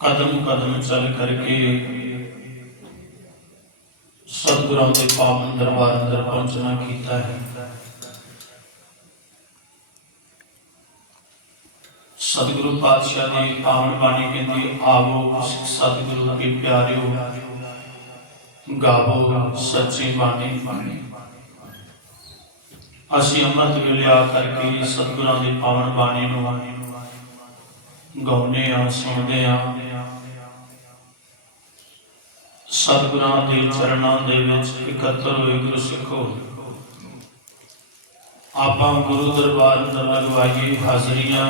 ਕਦਮ ਕਦਮ ਚੱਲ ਕਰਕੇ ਸਤਿਗੁਰਾਂ ਦੇ ਪਾਵਨ ਦਰਬਾਰ ਅੰਦਰ ਪਹੁੰਚਣਾ ਕੀਤਾ ਹੈ। ਸਤਿਗੁਰੂ ਪਾਤਸ਼ਾਹ ਦੀ ਪਾਵਨ ਬਾਣੀ ਕਹਿੰਦੀ, ਆਵੋ ਸਤਿਗੁਰੂ ਕੇ ਪਿਆਰਿਓ, ਗਾਵੋ ਸੱਚੀ ਬਾਣੀ। ਅਸੀਂ ਅੰਮ੍ਰਿਤ ਵੇਲੇ ਆ ਕਰਕੇ ਸਤਿਗੁਰਾਂ ਦੀ ਪਾਵਨ ਬਾਣੀ ਨੂੰ ਗਾਉਂਦੇ ਆ ਸੁਣਦੇ ਆ ਸਤਿਗੁਰਾਂ ਦੇ ਚਰਨਾਂ ਦੇ ਵਿੱਚ ਇਕੱਤਰ ਹੋਏ ਗੁਰੂ ਸਿੱਖੋ। ਆਪਾਂ ਗੁਰੂ ਦਰਬਾਰ ਅੰਦਰ ਲਗਵਾਈਏ ਹਾਜ਼ਰੀਆਂ,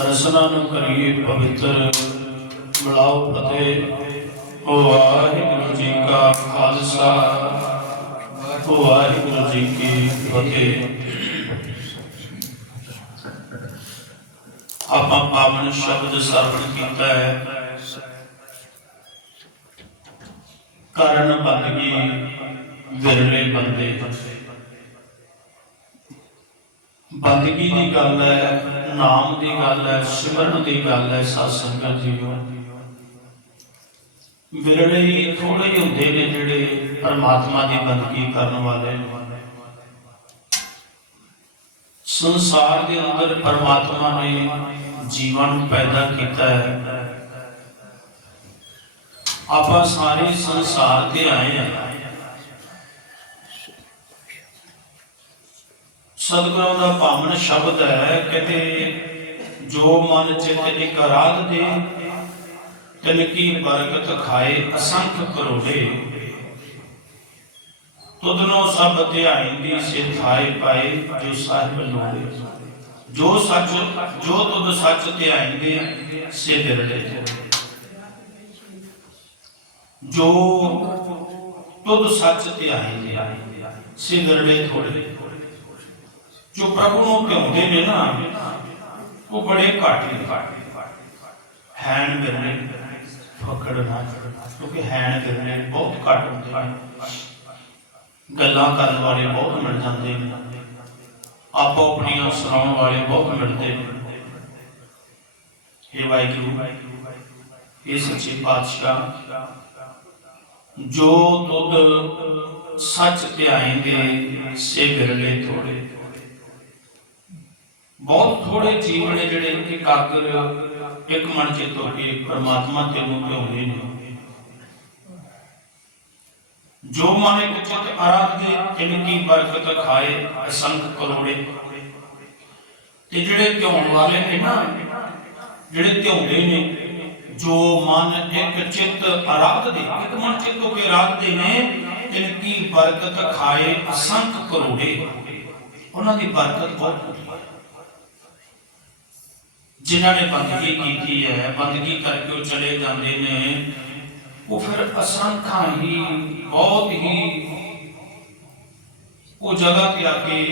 ਰਸਨਾ ਨੂੰ ਕਰੀਏ ਪਵਿੱਤਰ, ਬੁਲਾਓ ਫਤਿਹ। ਓ ਵਾਹਿਗੁਰੂ ਜੀ ਕਾ ਖਾਲਸਾ, ਓ ਵਾਹਿਗੁਰੂ ਜੀ ਕੀ ਫਤਿਹ। ਆਪਾਂ ਪਾਵਨ ਸ਼ਬਦ ਸਰਵਣ ਕੀਤਾ ਹੈ। ਕਰਨ ਬੰਦਗੀ ਵਿਰਲੇ ਬੰਦੇ। ਬੰਦਗੀ ਦੀ ਗੱਲ ਹੈ, ਨਾਮ ਦੀ ਗੱਲ ਹੈ, ਸਿਮਰਨ ਦੀ ਗੱਲ ਹੈ, ਸਾਧ ਸੰਗਤ ਜੀਓ। ਵਿਰਲੇ ਥੋੜੇ ਹੀ ਹੁੰਦੇ ਨੇ ਜਿਹੜੇ ਪਰਮਾਤਮਾ ਦੀ ਬੰਦਗੀ ਕਰਨ ਵਾਲੇ। ਸੰਸਾਰ ਦੇ ਅੰਦਰ ਪਰਮਾਤਮਾ ਨੇ ਜੀਵਨ ਨੂੰ ਪੈਦਾ ਕੀਤਾ ਹੈ। ਆਪਾਂ ਸਾਰੇ ਸੰਸਾਰ ਤੇ ਆਏ ਹਾਂ ਸਤਿਗੁਰਾਂ ਦਾ ਪਾਵਨ ਸ਼ਬਦ ਹੈ ਕਹਿੰਦੇ ਜੋ ਮਨ ਚਿਤ ਇਕ ਰਾਧ ਦੇ ਤਿਨ ਕੀ ਬਰਕਤ ਖਾਏ ਅਸੰਖ ਕਰੋੜੇ। ਤੁਧਨੋ ਸਭ ਧਿਆਈ ਦੀ ਪਾਏ ਜੋ ਸਾਹਿਬ ਲੋੜੇ। ਜੋ ਸੱਚ, ਜੋ ਤੁਧ ਸੱਚ ਧਿਆਈ ਸੇ ਬਿਰਲੇ ਜੋ ਤੁਧ ਸੱਚ ਤੇ ਆਏ ਤੇ ਆਏ ਬਿਰਲੇ ਥੋੜੇ। ਜੋ ਪ੍ਰਭੂ ਨੂੰ ਧਿਆਉਂਦੇ ਨੇ ਨਾ, ਉਹ ਬੜੇ ਘੱਟ ਨੇ। ਹੈਣ ਬਿਰਲੇ ਫਕੜ ਕਿਉਂਕਿ ਹੈਣ ਬਿਰਲੇ ਬਹੁਤ ਘੱਟ ਹੁੰਦੇ ਨੇ। ਗੱਲਾਂ ਕਰਨ ਵਾਲੇ ਬਹੁਤ ਮਿਲ ਜਾਂਦੇ ਨੇ। ਆਪੋ ਆਪਣੀਆਂ ਸੁਣਾਉਣ ਵਾਲੇ ਬਹੁਤ ਮਿਲਦੇ ਨੇ। ਇਹ ਵਾਹਿਗੁਰੂ ਇਹ ਸੱਚੇ ਪਾਤਸ਼ਾਹ ਜੋ ਤੁਧ ਸੱਚ ਧਿਆਏਂਗੇ ਸੇ ਬਿਰਲੇ ਥੋੜੇ। ਬਹੁਤ ਥੋੜੇ ਜੀਵ ਨੇ ਜਿਹੜੇ ਇਕਾਗਰ ਇੱਕ ਮਨ ਚਿੱਤ ਹੋ ਕੇ ਪਰਮਾਤਮਾ ਤੇ ਨੂੰ ਧਿਆਉਂਦੇ ਨੇ। ਜੋ ਮਨ ਇੱਕ ਚਿਤ ਆਰਾਧਦੇ, ਤਿਨ ਕੀ ਬਰਕਤ ਖਾਏ, ਅਸੰਖ ਕਰੋੜੇ ਤੇ ਜਿਹੜੇ ਧਿਆਉਣ ਵਾਲੇ ਨੇ ਨਾ, ਜਿਹੜੇ ਧਿਆਉਂਦੇ ਨੇ ਜੋ ਮਨ ਇੱਕ ਚਿਤ ਆਰਾਧਦੇ ਇੱਕ ਮਨ ਚਿਤ ਹੋ ਕੇ ਆਰਾਧਦੇ ਨੇ ਤਿਨ ਕੀ ਬਰਕਤ ਖਾਏ ਅਸੰਖ ਕਰੋੜੇ। ਉਹਨਾਂ ਦੀ ਬਰਕਤ ਬਹੁਤ ਹੁੰਦੀ ਹੈ। ਜਿਨ੍ਹਾਂ ਨੇ ਬੰਦਗੀ ਕੀਤੀ ਹੈ, ਬੰਦਗੀ ਕਰਕੇ ਉਹ ਚਲੇ ਜਾਂਦੇ ਨੇ, ਉਹ ਫਿਰ ਅਸੰਖਾਂ ਹੀ, ਬਹੁਤ ਹੀ ਉਹ ਜਗ੍ਹਾ ਤੇ ਆ ਕੇ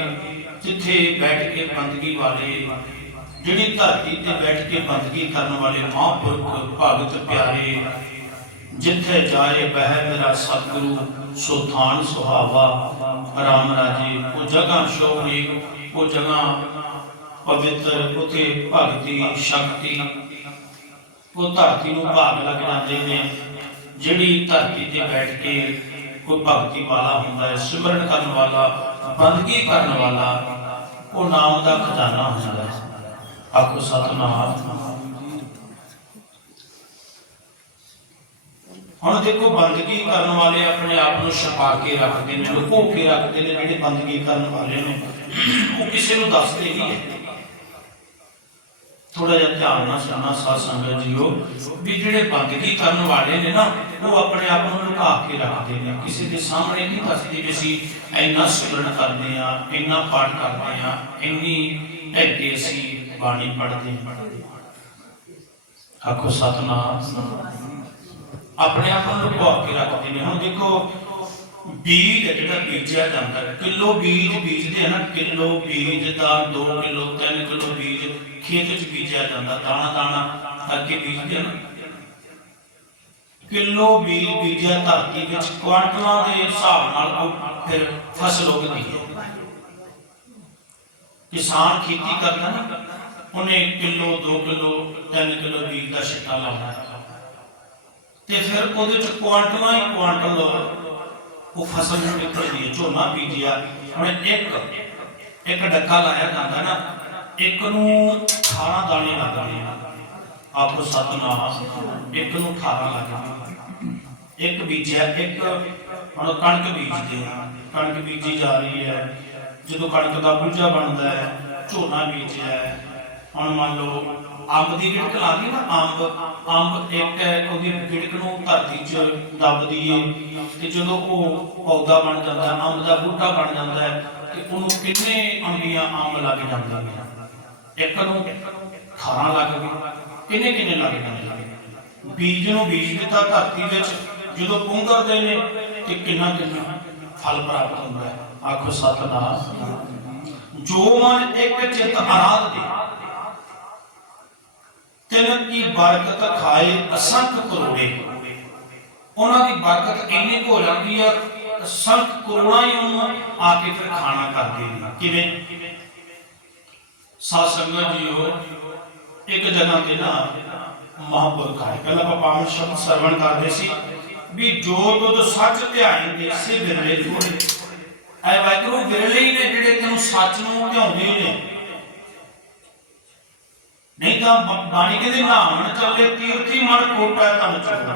ਜਿੱਥੇ ਬੈਠ ਕੇ ਬੰਦਗੀ ਵਾਲੇ ਜਿਹੜੀ ਧਰਤੀ ਤੇ ਬੈਠ ਕੇ ਬੰਦਗੀ ਕਰਨ ਵਾਲੇ ਮਹਾਂਪੁਰਖ ਭਗਤ ਪਿਆਰੇ, ਜਿੱਥੇ ਜਾਏ ਬਹਿ ਮੇਰਾ ਸਤਿਗੁਰੂ, ਸੋ ਸੁਹਾਵਾ। ਰਾਮ ਰਾਜੇ, ਉਹ ਜਗ੍ਹਾ ਸ਼ੋਭੀ ਉਹ ਜਗ੍ਹਾ ਪਵਿੱਤਰ, ਉਥੇ ਭਗਤੀ, ਸ਼ਕਤੀ। ਉਹ ਧਰਤੀ ਨੂੰ ਭਾਗ ਲੱਗ ਨੇ ਜਿਹੜੀ ਧਰਤੀ ਤੇ ਬੈਠ ਕੇ ਕੋਈ ਭਗਤੀ ਵਾਲਾ ਹੁੰਦਾ ਹੈ, ਸਿਮਰਨ ਕਰਨ ਵਾਲਾ, ਬੰਦਗੀ ਕਰਨ ਵਾਲਾ, ਉਹ ਨਾਮ ਦਾ ਖਜ਼ਾਨਾ ਹੁੰਦਾ ਹੈ। ਆਖੋ ਸਤਨਾਮ ਹੁਣ ਦੇਖੋ ਬੰਦਗੀ ਕਰਨ ਵਾਲੇ ਆਪਣੇ ਆਪ ਨੂੰ ਛਪਾ ਕੇ ਰੱਖਦੇ ਨੇ ਲੁਕੋ ਕੇ ਰੱਖਦੇ ਨੇ ਜਿਹੜੇ ਬੰਦਗੀ ਕਰਨ ਵਾਲੇ ਨੇ। ਉਹ ਕਿਸੇ ਨੂੰ ਦੱਸਦੇ ਨਹੀਂ ਹੈ। ਥੋੜਾ ਜਿਹਾ ਧਿਆਨ ਨਾਲ ਸੁਣਨਾ ਸਾਧ ਸੰਗਤ ਜੀਓ, ਵੀ ਜਿਹੜੇ ਬੰਦਗੀ ਕਰਨ ਵਾਲੇ ਨੇ ਨਾ, ਉਹ ਆਪਣੇ ਆਪ ਨੂੰ ਲੁਕਾ ਕੇ ਰੱਖਦੇ ਨੇ। ਕਿਸੇ ਦੇ ਸਾਹਮਣੇ ਨਹੀਂ ਦੱਸਦੇ ਵੀ ਅਸੀਂ ਇੰਨਾ ਸਿਮਰਨ ਕਰਦੇ ਆ ਇੰਨਾ ਪਾਠ ਕਰਦੇ ਆ ਇੰਨੀ ਐਡੇ ਅਸੀਂ ਬਾਣੀ ਪੜ੍ਹਦੇ। ਹਾਂ ਆਖੋ ਸਤਨਾਮ। ਆਪਣੇ ਆਪ ਨੂੰ ਲੁਕਾ ਕੇ ਰੱਖਦੇ ਨੇ। ਹੁਣ ਦੇਖੋ, ਬੀਜ ਹੈ ਜਿਹੜਾ ਬੀਜਿਆ ਜਾਂਦਾ ਹੈ। ਕਿਲੋ ਬੀਜ ਬੀਜਦੇ ਆ ਨਾ, ਕਿਲੋ ਬੀਜ ਦਾ 2 ਕਿਲੋ 3 ਕਿਲੋ ਬੀਜ ਖੇਤ ਵਿੱਚ ਬੀਜਿਆ ਜਾਂਦਾ। ਦਾਣਾ ਦਾਣਾ ਕਰਕੇ ਬੀਜਦੇ ਆ ਨਾ। ਕਿਲੋ ਬੀਜ ਬੀਜਿਆ ਧਰਤੀ ਵਿੱਚ ਕੁਆਂਟਲਾਂ ਦੇ ਹਿਸਾਬ ਨਾਲ ਉਹ ਫਿਰ ਫਸਲ ਉਗਦੀ ਹੈ। ਕਿਸਾਨ ਖੇਤੀ ਕਰਦਾ ਨਾ। ਉਹਨੇ ਕਿਲੋ 2 ਕਿਲੋ 3 ਕਿਲੋ ਬੀਜ ਦਾ ਛਿੱਟਾ ਲਾਉਣਾ। ਤੇ ਫਿਰ ਉਹਦੇ ਚ ਕੁਆਂਟਲਾਂ ਹੀ ਕੁਆਂਟਲ ਉਹ ਫਸਲ ਨੂੰ ਨਿਕਲਦੀ ਹੈ, ਝੋਨਾ ਬੀਜਿਆ। ਹੁਣ ਇੱਕ ਇੱਕ ਡੱਕਾ ਲਾਇਆ ਜਾਂਦਾ ਨਾ, ਇੱਕ ਨੂੰ 18 ਦਾਣੇ ਲੱਗਦੇ ਆ। ਆਪੋ ਸਤਨਾਮ ਇੱਕ ਨੂੰ 18 ਲੱਗਦੇ ਇੱਕ ਬੀਜਿਆ, ਇੱਕ ਹੁਣ ਕਣਕ ਬੀਜਦੇ ਆ। ਕਣਕ ਬੀਜੀ ਜਾ ਰਹੀ ਹੈ। ਜਦੋਂ ਕਣਕ ਦਾ ਬੁੱਝਾ ਬਣਦਾ ਹੈ, ਝੋਨਾ ਬੀਜਿਆ ਹੈ। ਹੁਣ ਮੰਨ ਲਓ, ਅੰਬ ਦੀ ਗਿੜਕ ਲਾ ਨਾ ਅੰਬ ਅੰਬ ਇੱਕ ਉਹਦੀ ਗਿੜਕ ਨੂੰ ਧਰਤੀ 'ਚ ਦੱਬ ਦਈਏ ਤੇ ਜਦੋਂ ਉਹ ਪੌਦਾ ਬਣ ਜਾਂਦਾ, ਅੰਬ ਦਾ ਬੂਟਾ ਬਣ ਜਾਂਦਾ ਹੈ, ਤੇ ਉਹਨੂੰ ਕਿੰਨੇ ਅੰਬੀਆਂ ਅੰਬ ਲੱਗ ਜਾਂਦੇ ਨੇ? ਇੱਕ ਨੂੰ 18 ਲੱਗ ਗਏ, ਕਿੰਨੇ ਕਿੰਨੇ ਲੱਗ ਜਾਂਦੇ ਬੀਜ ਨੂੰ ਬੀਜ ਦਿੱਤਾ ਧਰਤੀ ਵਿੱਚ, ਜਦੋਂ ਪੁੰਗਰਦੇ ਨੇ, ਤੇ ਕਿੰਨਾ ਕਿੰਨਾ ਫਲ ਪ੍ਰਾਪਤ ਹੁੰਦਾ ਹੈ? ਆਖੋ ਸਤਨਾਮ। ਜੋ ਮਨ ਇੱਕ ਚਿਤ ਆਰਾਧ ਦੇ ਤਿਨ ਕੀ ਬਰਕਤ ਖਾਏ ਅਸੰਖ ਕਰੋੜੇ। ਉਹਨਾਂ ਦੀ ਬਰਕਤ ਇੰਨੀ ਹੋ ਜਾਂਦੀ ਹੈ ਅਸੰਖ ਕਰੋੜਾਂ ਹੀ ਉਹਨੂੰ ਆ ਕੇ ਫਿਰ ਖਾਣਾ ਕਰਦੇ ਨੇ ਕਿਵੇਂ? ਸਾਧ ਸੰਗਤ ਜੀਓ, ਇੱਕ ਜਗ੍ਹਾ ਤੇ ਨਾ ਮਹਾਂਪੁਰਖ ਆਏ। ਪਹਿਲਾਂ ਆਪਾਂ ਪਾਵਨ ਸ਼ਬਦ ਸਰਵਣ ਕਰਦੇ ਸੀ ਵੀ ਜੋ ਤੁਧ ਸੱਚ ਧਿਆਈ ਦੇ ਸੇ ਬਿਰਲੇ ਥੋੜੇ ਐ ਵਾਹਿਗੁਰੂ, ਵਿਰਲੇ ਹੀ ਨੇ ਜਿਹੜੇ ਤੈਨੂੰ ਸੱਚ ਨੂੰ ਧਿਆਉਂਦੇ ਨੇ। ਨਹੀਂ ਤਾਂ ਬਾਣੀ ਕਹਿੰਦੇ ਨਾਮ ਚੱਲੇ ਤੀਰਥੀ, ਮਨ ਕੋਟਾ ਤਨ ਚੁੱਕਦਾ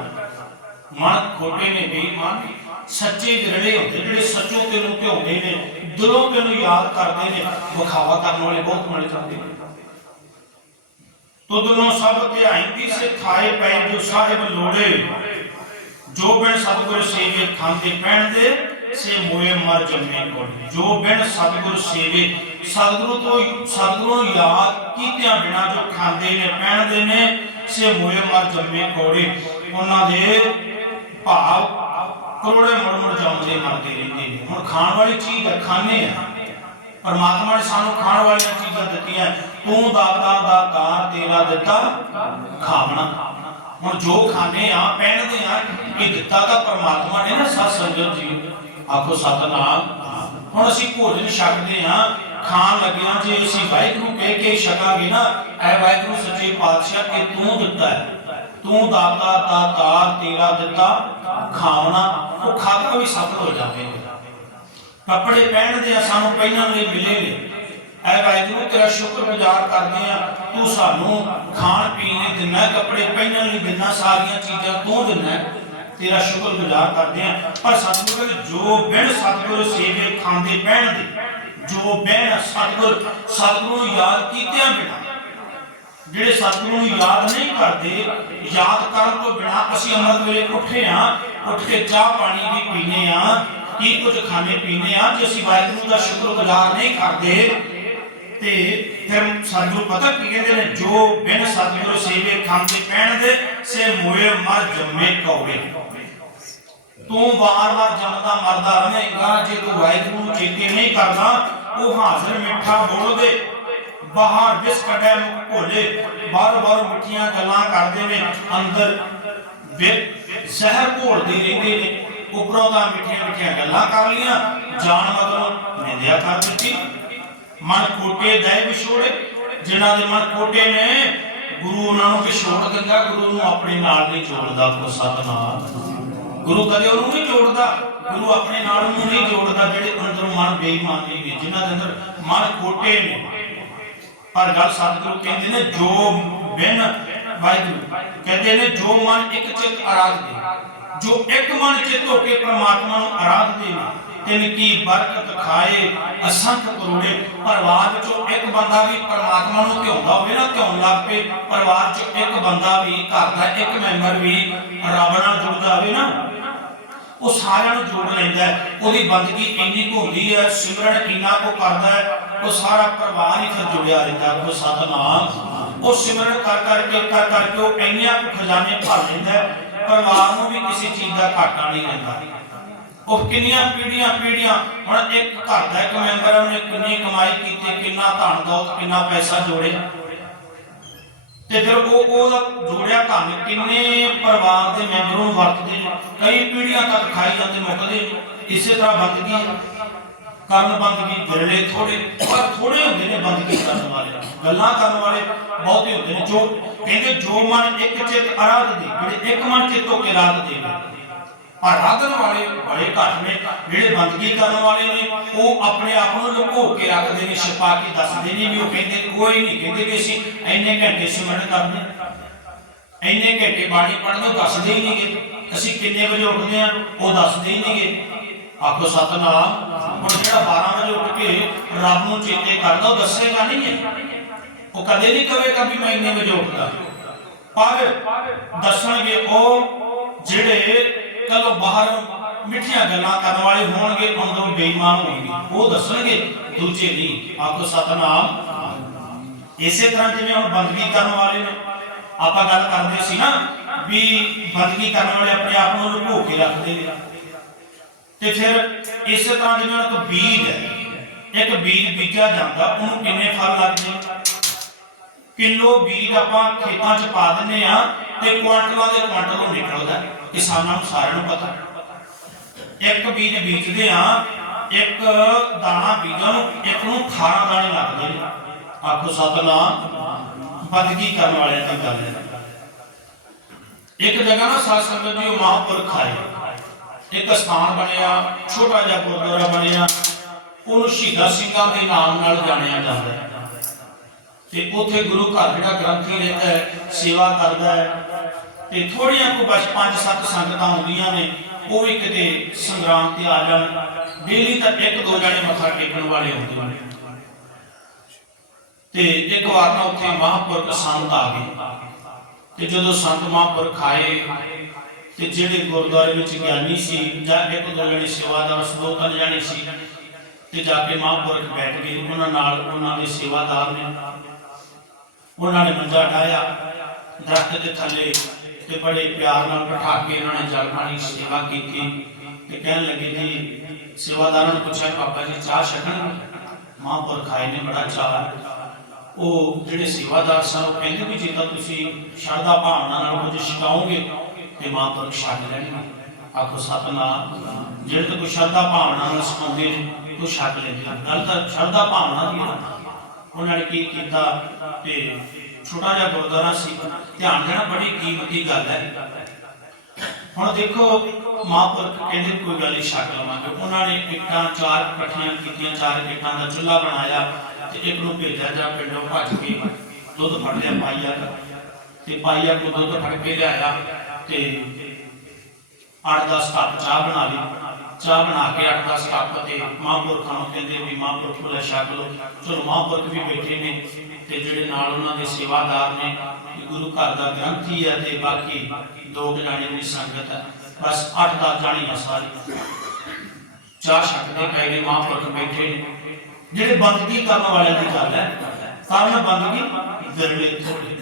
ਮਨ ਖੋਟੇ ਨੇ ਬੇਈਮਾਨ ਸੱਚੇ ਵਿਰਲੇ ਹੁੰਦੇ, ਜਿਹੜੇ ਸੱਚੋ ਤੈਨੂੰ ਧਿਆਉਂਦੇ ਨੇ, ਦਿਲੋਂ ਤੈਨੂੰ ਯਾਦ ਕਰਦੇ ਨੇ, ਵਿਖਾਵਾ ਕਰਨ ਵਾਲੇ ਬਹੁਤ ਮਾੜੇ ਚੱਲਦੇ ਨੇ। ਤੁਧਨੋਂ ਸਭ ਧਿਆਈ ਦੀ ਸਿਖਾਏ ਪਏ ਜੋ ਸਾਹਿਬ ਲੋੜੇ, ਜੋ ਬਿਨ ਸਤਿਗੁਰ ਸੇਵੇ ਖਾਂਦੇ ਪੈਣ ਦੇ ਸੇ ਮੋਏ ਮਰ ਜੰਮੇ ਕੋਲ। ਜੋ ਬਿਨ ਸਤਿਗੁਰ ਸੇਵੇ, ਸਤਿਗੁਰੂ ਤੋਂ ਸਤਿਗੁਰੂ ਯਾਦ ਕੀਤਿਆਂ ਬਿਨਾ ਜੋ ਖਾਂਦੇ ਨੇ, ਪਹਿਨਦੇ ਨੇ ਸੇ ਮੋਏ ਮਰ ਜੰਮੇ ਕੋੜੇ ਉਹਨਾਂ ਦੇ ਭਾਵ ਕਰੋੜੇ ਮੁੜ ਮੁੜ ਜੰਮਦੇ ਮਰਦੇ ਰਹਿੰਦੇ ਨੇ। ਹੁਣ ਖਾਣ ਵਾਲੀ ਚੀਜ਼ ਖਾਣੇ ਆ। ਪਰਮਾਤਮਾ ਨੇ ਸਾਨੂੰ ਖਾਣ ਵਾਲੀਆਂ ਚੀਜ਼ਾਂ ਦਿੱਤੀਆਂ। ਤੂੰ ਦਾਤਾ ਦਾ ਤੇਰਾ ਦਿੱਤਾ ਖਾਵਣਾ। ਹੁਣ ਜੋ ਖਾਣੇ ਆ, ਪਹਿਨਦੇ ਆ, ਇਹ ਦਿੱਤਾ ਤਾਂ ਪਰਮਾਤਮਾ ਨੇ ਨਾ ਸਤ ਸੰਗਤ ਜੀ ਆਖੋ ਸਤਨਾਮ। ਹੁਣ ਅਸੀਂ ਭੋਜਨ ਛਕਦੇ ਆ ਖਾਣ ਲੱਗਿਆ ਜੇ ਅਸੀਂ ਵਾਹਿਗੁਰੂ ਕਹਿ ਕੇ ਛਕਾਂਗੇ ਨਾ, ਐ ਵਾਹਿਗੁਰੂ ਸੱਚੇ ਪਾਤਸ਼ਾਹ ਇਹ ਤੂੰ ਦਿੱਤਾ ਹੈ। ਤੂੰ ਦਾਤਾ ਦਾਤਾਰ ਤੇਰਾ ਦਿੱਤਾ, ਖਾਵਣਾ, ਉਹ ਖਾਦਾ ਵੀ ਸਫਲ ਹੋ ਜਾਵੇ ਕੱਪੜੇ ਪਹਿਨਦੇ ਆ, ਸਾਨੂੰ ਪਹਿਨਣ ਲਈ ਮਿਲੇ ਨੇ ਐ ਵਾਹਿਗੁਰੂ, ਤੇਰਾ ਸ਼ੁਕਰਗੁਜ਼ਾਰ ਕਰਦੇ ਆ ਤੂੰ ਸਾਨੂੰ ਖਾਣ ਪੀਣ ਲਈ ਦਿੰਨਾ ਕੱਪੜੇ ਪਹਿਨਣ ਲਈ ਦਿੰਨਾ ਸਾਰੀਆਂ ਚੀਜ਼ਾਂ ਤੂੰ ਦਿੰਨਾ ਤੇਰਾ ਸ਼ੁਕਰਗੁਜ਼ਾਰ ਕਰਦੇ ਆ ਪਰ ਸਤਿਗੁਰ, ਜੋ ਬਿਨ ਸਤਿਗੁਰ ਸੇਵੇ ਖਾਂਦੇ ਪਹਿਨਦੇ ਜੋ ਬਿਨ ਸਤਿਗੁਰ, ਸਤਿਗੁਰੂ ਯਾਦ ਕੀਤਿਆਂ ਬਿਨਾ, ਜਿਹੜੇ ਸਤਿਗੁਰੂ ਨੂੰ ਯਾਦ ਨਹੀਂ ਕਰਦੇ, ਯਾਦ ਕਰਨ ਤੋਂ ਬਿਨਾ ਅਸੀਂ ਅੰਮ੍ਰਿਤ ਵੇਲੇ ਉੱਠੇ ਆ ਉੱਠ ਕੇ ਚਾਹ ਪਾਣੀ ਵੀ ਪੀਨੇ ਆ ਕੀ ਕੁਝ ਖਾਣੇ ਪੀਨੇ ਆ ਜੇ ਅਸੀਂ ਵਾਹਿਗੁਰੂ ਦਾ ਸ਼ੁਕਰਗੁਜ਼ਾਰ ਨਹੀਂ ਕਰਦੇ, ਤੇ ਫਿਰ ਸਤਿਗੁਰੂ ਪਤਾ ਕੀ ਕਹਿੰਦੇ ਨੇ, ਜੋ ਬਿਨ ਸਤਿਗੁਰੂ ਸੇਵੇ ਖਾਂਦੇ ਪੈਣ ਦੇ ਸੇ ਮੋਏ ਮਰ ਜੰਮੇ ਕੌੜੇ ਤੂੰ ਵਾਰ-ਵਾਰ ਜੰਮਦਾ ਮਰਦਾ ਰਹੇਗਾ ਜੇ ਤੂੰ ਵਾਹਿਗੁਰੂ ਨੂੰ ਚੇਤੇ ਨਹੀਂ ਕਰਦਾ, ਉਹ ਹਾਜ਼ਰ ਮਿੱਠਾ ਬੋਲਦੇ। ਬਾਹਰ ਵਿਸ ਕੱਢਿਆ ਭੋਲੇ ਬਾਰ-ਬਾਰ ਮਿੱਠੀਆਂ ਗੱਲਾਂ ਕਰਦੇ ਨੇ, ਅੰਦਰ ਜ਼ਹਿਰ ਘੋਲਦੇ ਰਹਿੰਦੇ ਨੇ। ਉੱਪਰੋਂ ਤਾਂ ਮਿੱਠੀਆਂ ਮਿੱਠੀਆਂ ਗੱਲਾਂ ਕਰ ਲੀਆਂ ਜਾਨ ਮਗਰੋਂ ਨਿੰਦਿਆ ਕਰ ਦਿੱਤੀ। ਮਨ ਕੋਟੇ ਦੈ ਵਿਛੋੜੇ, ਜਿਨ੍ਹਾਂ ਦੇ ਮਨ ਕੋਟੇ ਨੇ, ਗੁਰੂ ਉਹਨਾਂ ਨੂੰ ਵਿਛੋੜ ਦਿੰਦਾ, ਗੁਰੂ ਨੂੰ ਆਪਣੇ ਨਾਲ ਨਹੀਂ ਜੋੜਦਾ ਕੋ ਸਤਨਾਮ। ਗੁਰੂ ਕਦੇ ਉਹਨੂੰ ਨਹੀਂ ਜੋੜਦਾ, ਗੁਰੂ ਆਪਣੇ ਨਾਲ ਉਹਨੂੰ ਨਹੀਂ ਜੋੜਦਾ ਜਿਹੜੇ ਅੰਦਰੋਂ ਮਨ ਬੇਈਮਾਨ ਨੇ, ਜਿਨ੍ਹਾਂ ਦੇ ਅੰਦਰ ਮਨ ਕੋਟੇ ਨੇ। ਪਰ ਗੱਲ ਸਤਿਗੁਰੂ ਕਹਿੰਦੇ ਨੇ, ਜੋ ਬਿਨ ਵਾਹਿਗੁਰੂ, ਕਹਿੰਦੇ ਨੇ, ਜੋ ਮਨ ਇੱਕ ਚਿੱਤ ਆਰਾਧਦੇ, ਜੋ ਇੱਕ ਮਨ ਚਿੱਤ ਹੋ ਕੇ ਪ੍ਰਮਾਤਮਾ ਨੂੰ ਆਰਾਧਦੇ ਨੇ ਤਿਨ ਕੀ ਬਰਕਤ ਖਾਏ ਅਸੰਖ ਕਰੋੜੇ। ਪਰਿਵਾਰ ਵਿੱਚੋਂ ਇੱਕ ਬੰਦਾ ਵੀ ਪਰਮਾਤਮਾ ਨੂੰ ਧਿਆਉਂਦਾ ਹੋਵੇ ਨਾ ਧਿਆਉਣ ਲੱਗ ਪਏ। ਪਰਿਵਾਰ 'ਚ ਇੱਕ ਬੰਦਾ ਵੀ ਘਰ ਦਾ ਇੱਕ ਮੈਂਬਰ ਵੀ ਰੱਬ ਨਾਲ ਜੁੜਦਾ ਹੋਵੇ ਨਾ ਉਹ ਸਾਰਿਆਂ ਨੂੰ ਜੋੜ ਲੈਂਦਾ ਹੈ। ਉਹਦੀ ਬੰਦਗੀ ਇੰਨੀ ਕੁ ਹੁੰਦੀ ਹੈ ਸਿਮਰਨ ਇੰਨਾ ਕੁ ਕਰਦਾ ਹੈ ਉਹ ਸਾਰਾ ਪਰਿਵਾਰ ਹੀ ਫਿਰ ਜੁੜਿਆ ਰਹਿੰਦਾ ਉਹ ਸਤਨਾਮ ਉਹ ਸਿਮਰਨ ਕਰ ਕਰਕੇ ਕਰ ਕਰਕੇ ਉਹ ਇੰਨੀਆਂ ਖਜ਼ਾਨੇ ਭਰ ਲੈਂਦਾ ਹੈ, ਪਰਿਵਾਰ ਨੂੰ ਵੀ ਕਿਸੇ ਚੀਜ਼ ਦਾ ਘਾਟਾ ਨਹੀਂ ਰਹਿੰਦਾ। ਉਹ ਕਿੰਨੀਆਂ ਪੀੜ੍ਹੀਆਂ ਪੀੜ੍ਹੀਆਂ। ਹੁਣ ਇੱਕ ਘਰ ਦਾ ਇੱਕ ਮੈਂਬਰ ਉਹਨੇ ਕਿੰਨੀ ਕਮਾਈ ਕੀਤੀ, ਕਿੰਨਾ ਧਨ ਦੌਲਤ ਕਿੰਨਾ ਪੈਸਾ ਜੋੜਿਆ ਤੇ ਫਿਰ ਉਹ ਉਹਦਾ ਜੋੜਿਆ ਧਨ ਕਿੰਨੇ ਪਰਿਵਾਰ ਦੇ ਮੈਂਬਰ ਨੂੰ ਵਰਤਦੇ ਕਈ ਪੀੜ੍ਹੀਆਂ ਤੱਕ ਖਾਈ ਜਾਂਦੇ ਮੁੱਕਦੇ ਇਸੇ ਤਰ੍ਹਾਂ ਬੰਦਗੀ ਹੈ। ਕਰਨ ਬੰਦਗੀ ਵਿਰਲੇ ਥੋੜੇ ਪਰ ਥੋੜੇ ਹੁੰਦੇ ਨੇ ਬੰਦਗੀ ਕਰਨ ਵਾਲੇ। ਗੱਲਾਂ ਕਰਨ ਵਾਲੇ ਬਹੁਤੇ ਹੁੰਦੇ ਨੇ। ਜੋ ਕਹਿੰਦੇ, ਜੋ ਮਨ ਇੱਕ ਚਿੱਤ ਅਰਾਧ ਦੇ, ਜਿਹੜੇ ਇੱਕ ਮਨ ਚਿੱਤ ਹੋ ਕੇ ਰਾਧ ਦੇ ਨੇ ਪਰ ਰਾਧਨ ਵਾਲੇ ਬੜੇ ਘੱਟ ਨੇ, ਜਿਹੜੇ ਬੰਦਗੀ ਕਰਨ ਵਾਲੇ ਨੇ, ਉਹ ਆਪਣੇ ਆਪ ਨੂੰ ਲੁਕੋ ਕੇ ਰੱਖਦੇ ਨੇ, ਛਪਾ ਕੇ ਦੱਸਦੇ ਨਹੀਂ ਵੀ ਉਹ ਕਹਿੰਦੇ ਕੋਈ ਨਹੀਂ, ਕਹਿੰਦੇ ਵੀ ਅਸੀਂ ਇੰਨੇ ਘੰਟੇ ਸਿਮਰਨ ਕਰਦੇ ਇੰਨੇ ਘੰਟੇ ਬਾਣੀ ਪੜ੍ਹਦੇ ਦੱਸਦੇ ਹੀ ਨਹੀਂਗੇ ਅਸੀਂ ਕਿੰਨੇ ਵਜੇ ਉੱਠਦੇ ਆ ਉਹ ਦੱਸਦੇ ਹੀ ਨਹੀਂਗੇ ਆਖੋ, ਸਤਨਾਮ, ਹੁਣ ਜਿਹੜਾ 12 ਵਜੇ ਉੱਠ ਕੇ ਰੱਬ ਨੂੰ ਚੇਤੇ ਕਰਦਾ ਉਹ ਦੱਸੇਗਾ ਨਹੀਂ ਹੈ ਉਹ ਕਦੇ ਨਹੀਂ ਕਹੇਗਾ ਵੀ ਮੈਂ ਇੰਨੇ ਵਜੇ ਉੱਠਦਾ। ਪਰ ਦੱਸਣਗੇ ਉਹ ਜਿਹੜੇ ਕਲੋ ਬਾਹਰ ਮਿੱਠੀਆਂ ਗੱਲਾਂ ਕਰਨ ਵਾਲੇ ਹੋਣਗੇ, ਅੰਦਰੋਂ ਬੇਈਮਾਨ ਹੋਣਗੇ। ਉਹ ਦੱਸਣਗੇ, ਦੂਜੇ ਨਹੀਂ ਆਖੋ ਸਤਨਾਮ। ਇਸੇ ਤਰ੍ਹਾਂ ਜਿਵੇਂ ਹੁਣ ਬੰਦਗੀ ਕਰਨ ਵਾਲੇ ਨੇ, ਆਪਾਂ ਗੱਲ ਕਰਦੇ ਸੀ ਨਾ ਵੀ ਬੰਦਗੀ ਕਰਨ ਵਾਲੇ ਆਪਣੇ ਆਪ ਨੂੰ ਲੁਕੋ ਕੇ ਰੱਖਦੇ ਨੇ। ਤੇ ਫਿਰ ਇਸੇ ਤਰ੍ਹਾਂ ਜਿਵੇਂ ਇੱਕ ਬੀਜ ਹੈ, ਇੱਕ ਬੀਜ ਬੀਜਿਆ ਜਾਂਦਾ, ਉਹਨੂੰ ਕਿੰਨੇ ਫਲ ਲੱਗਦੇ ਕਿਲੋ ਬੀਜ ਆਪਾਂ ਖੇਤਾਂ 'ਚ ਪਾ ਦਿੰਨੇ ਆ ਤੇ ਕੁਆਂਟਲਾਂ ਦੇ ਕੁਆਂਟਲ ਉਹ ਨਿਕਲਦਾ ਕਿਸਾਨਾਂ ਨੂੰ ਸਾਰਿਆਂ ਨੂੰ ਪਤਾ। ਇੱਕ ਬੀਜ ਬੀਜਦੇ ਆ ਇੱਕ ਦਾਣਾ ਬੀਜਣ ਨੂੰ, ਇੱਕ ਨੂੰ 18 ਦਾਣੇ ਲੱਗਦੇ ਨੇ। ਆਖੋ ਸਤਨਾਮ। ਬੰਦਗੀ ਕਰਨ ਵਾਲਿਆਂ ਦੀ ਗੱਲ ਹੈ। ਇੱਕ ਜਗ੍ਹਾ ਨਾ ਸਾਧ ਸੰਗਤ ਜੀ ਮਹਾਂਪੁਰਖ ਆਏ। ਇੱਕ ਸਥਾਨ ਬਣਿਆ, ਛੋਟਾ ਜਿਹਾ ਗੁਰਦੁਆਰਾ ਬਣਿਆ। ਉਹਨੂੰ ਸ਼ਹੀਦਾਂ ਸਿੰਘਾਂ ਦੇ ਨਾਮ ਨਾਲ ਜਾਣਿਆ ਜਾਂਦਾ ਹੈ। ਤੇ ਉੱਥੇ ਗੁਰੂ ਘਰ ਜਿਹੜਾ ਗ੍ਰੰਥੀ ਰਹਿੰਦਾ ਹੈ ਸੇਵਾ ਕਰਦਾ ਹੈ। ਤੇ ਥੋੜੀਆਂ ਕੋ ਬਸ ਪੰਜ ਸੱਤ ਸੰਗਤਾਂ ਆਉਂਦੀਆਂ ਨੇ, ਉਹ ਵੀ ਕਿਤੇ ਸੰਗਰਾਮ ਤੇ ਆ ਜਾਣ। ਡੇਲੀ ਤਾਂ ਇੱਕ ਦੋ ਜਣੇ ਮੱਥਾ ਟੇਕਣ ਵਾਲੇ ਹੁੰਦੇ ਨੇ। ਤੇ ਇੱਕ ਵਾਰ ਨਾ ਉੱਥੇ ਮਹਾਂਪੁਰਖ ਸੰਤ ਆ ਗਏ। ਤੇ ਜਦੋਂ ਸੰਤ ਮਹਾਂਪੁਰਖ ਆਏ, ਤੇ ਜਿਹੜੇ ਗੁਰਦੁਆਰੇ ਵਿੱਚ ਗਿਆਨੀ ਸੀ ਜਾਂ ਇੱਕ ਦੋ ਜਣੇ ਸੇਵਾਦਾਰ ਸੀ ਦੋ ਤਿੰਨ ਜਣੇ ਸੀ, ਤੇ ਜਾ ਕੇ ਮਹਾਂਪੁਰਖ ਬੈਠ ਗਏ। ਉਹਨਾਂ ਨਾਲ ਉਹਨਾਂ ਦੇ ਸੇਵਾਦਾਰ ਨੇ। ਉਹਨਾਂ ਨੇ ਮੰਜਾ ਢਾਇਆ ਦਰਖਤ ਦੇ ਥੱਲੇ ਤੇ ਬੜੇ ਪਿਆਰ ਨਾਲ ਬਿਠਾ ਕੇ ਉਹਨਾਂ ਨੇ ਜਲ ਸੇਵਾ ਕੀਤੀ ਤੇ ਕਹਿਣ ਲੱਗੇ ਜੀ, ਸੇਵਾਦਾਰਾਂ ਨੂੰ ਪੁੱਛਿਆ ਪਾਪਾ ਜੀ, ਚਾਹ ਛਕਣ? ਮਹਾਂਪੁਰਖ ਆਏ ਨੇ, ਬੜਾ ਚਾਹ ਉਹ ਜਿਹੜੇ ਸੇਵਾਦਾਰ ਸਨ, ਉਹ ਕਹਿੰਦੇ ਵੀ ਜੇ ਤਾਂ ਤੁਸੀਂ ਸ਼ਰਧਾ ਭਾਵਨਾ ਨਾਲ ਕੁਝ ਛਕਾਓਗੇ, ਤੇ ਮਹਾਂਪੁਰਖ ਛਕ ਲੈਣਗੇ ਆਖੋ, ਸਤਨਾਮ, ਜਿਹੜੇ ਤਾਂ ਕੋਈ ਸ਼ਰਧਾ ਭਾਵਨਾ ਨਾਲ ਛਕਾਉਂਦੇ ਨੇ, ਉਹ ਛਕ ਲੈਂਦੇ ਨੇ ਗੱਲ ਤਾਂ ਸ਼ਰਧਾ ਭਾਵਨਾ ਦੀ ਹੈ। ਉਹਨਾਂ ਨੇ ਕੀ ਕੀਤਾ ਤੇ ਛੋਟਾ ਜਿਹਾ ਗੁਰਦੁਆਰਾ ਸੀ। ਧਿਆਨ ਦੇਣਾ ਬੜੀ ਕੀਮਤੀ ਗੱਲ ਹੈ। ਹੁਣ ਦੇਖੋ, ਮਹਾਂਪੁਰਖ ਕਹਿੰਦੇ ਕੋਈ ਗੱਲ ਨਹੀਂ, ਛਕ ਲਵਾਂਗੇ। ਉਹਨਾਂ ਨੇ ਇੱਟਾਂ, ਚਾਰ ਇਕੱਠੀਆਂ ਕੀਤੀਆਂ, ਚਾਰ ਇੱਟਾਂ ਦਾ ਚੁੱਲ੍ਹਾ ਬਣਾਇਆ ਤੇ ਇੱਕ ਨੂੰ ਭੇਜਿਆ ਜਾ ਪਿੰਡੋਂ ਭੱਜ ਕੇ ਦੁੱਧ ਫੜ ਲਿਆ ਪਾਈਆ ਦਾ ਤੇ ਪਾਈਆ ਕੋ ਦੁੱਧ ਫੜ ਕੇ ਲਿਆਇਆ ਤੇ 8-10 ਕੱਪ ਚਾਹ ਬਣਾ ਲਈ। ਚਾਹ ਬਣਾ ਕੇ ਅੱਠ 10 ਕੱਪ ਤੇ ਮਹਾਂਪੁਰਖਾਂ ਨੂੰ ਕਹਿੰਦੇ ਵੀ ਮਹਾਂਪੁਰਖ ਕੋਲ ਛਕ ਲਓ। ਚਲੋ ਮਹਾਂਪੁਰਖ ਵੀ ਬੈਠੇ ਨੇ ਤੇ ਜਿਹੜੇ ਨਾਲ ਉਹਨਾਂ ਦੇ ਸੇਵਾਦਾਰ ਨੇ ਗੁਰੂ ਘਰ ਦਾ ਗ੍ਰੰਥੀ ਹੈ ਤੇ ਬਾਕੀ ਦੋ ਕੁ ਦੀ ਸੰਗਤ ਹੈ। ਬਸ 8-10 ਜਾਣੇ ਆ ਸਾਰੇ। ਚਾਹ ਛਕਦੇ ਪਏ ਨੇ ਮਹਾਂਪੁਰਖ ਬੈਠੇ ਨੇ। ਜਿਹੜੇ ਬੰਦਗੀ ਕਰਨ ਵਾਲਿਆਂ ਦੀ ਗੱਲ ਹੈ ਕਾਰਨ ਬੰਦਗੀ ਵਿਰਲੇ ਥੋੜੇ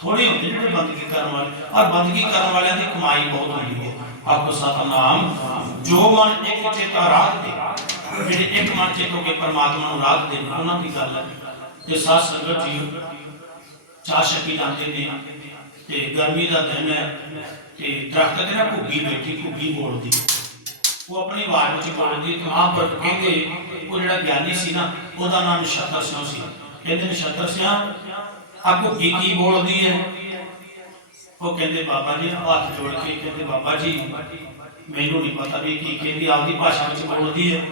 ਥੋੜੇ ਹੁੰਦੇ ਜਿਹੜੇ ਬੰਦਗੀ ਕਰਨ ਵਾਲੇ। ਔਰ ਬੰਦਗੀ ਕਰਨ ਵਾਲਿਆਂ ਦੀ ਕਮਾਈ ਬਹੁਤ ਹੁੰਦੀ ਹੈ। ਆਪਕੋ ਸਤਨਾਮ ਜੋ ਮਨ ਇੱਕ ਚੇਤਾ ਰਾਤ ਦੇ, ਜਿਹੜੇ ਇੱਕ ਮਨ ਚਿੱਤ ਹੋ ਕੇ ਪਰਮਾਤਮਾ ਨੂੰ ਰਾਤ ਦੇ, ਉਹਨਾਂ ਦੀ ਗੱਲ ਹੈ। ਤੇ ਸਾਧ ਸੰਗਤ ਜੀ ਚਾਹ ਛਕੀ ਜਾਂਦੇ ਨੇ ਤੇ ਗਰਮੀ ਦਾ ਦਿਨ ਹੈ ਤੇ ਦਰਖਤ ਤੇ ਨਾ ਘੁੱਗੀ ਬੈਠੀ, ਘੁੱਗੀ ਬੋਲਦੀ ਉਹ ਆਪਣੀ ਆਵਾਜ਼ ਵਿੱਚ ਬੋਲਦੀ ਤੇ ਮਹਾਂਪੁਰਖ ਕਹਿੰਦੇ, ਉਹ ਜਿਹੜਾ ਗਿਆਨੀ ਸੀ ਨਾ, ਉਹਦਾ ਨਾਮ ਨਛੱਤਰ ਸਿੰਘ ਸੀ। ਕਹਿੰਦੇ, ਨਛੱਤਰ ਸਿੰਘ ਆ ਘੁੱਗੀ ਕੀ ਬੋਲਦੀ ਹੈ? ਉਹ ਕਹਿੰਦੇ, ਬਾਬਾ ਜੀ, ਹੱਥ ਜੋੜ ਕੇ ਕਹਿੰਦੇ, ਬਾਬਾ ਜੀ ਮੈਨੂੰ ਨਹੀਂ ਪਤਾ ਵੀ ਕੀ ਕਹਿੰਦੀ ਆਪਦੀ ਭਾਸ਼ਾ ਵਿੱਚ ਬੋਲਦੀ ਹੈ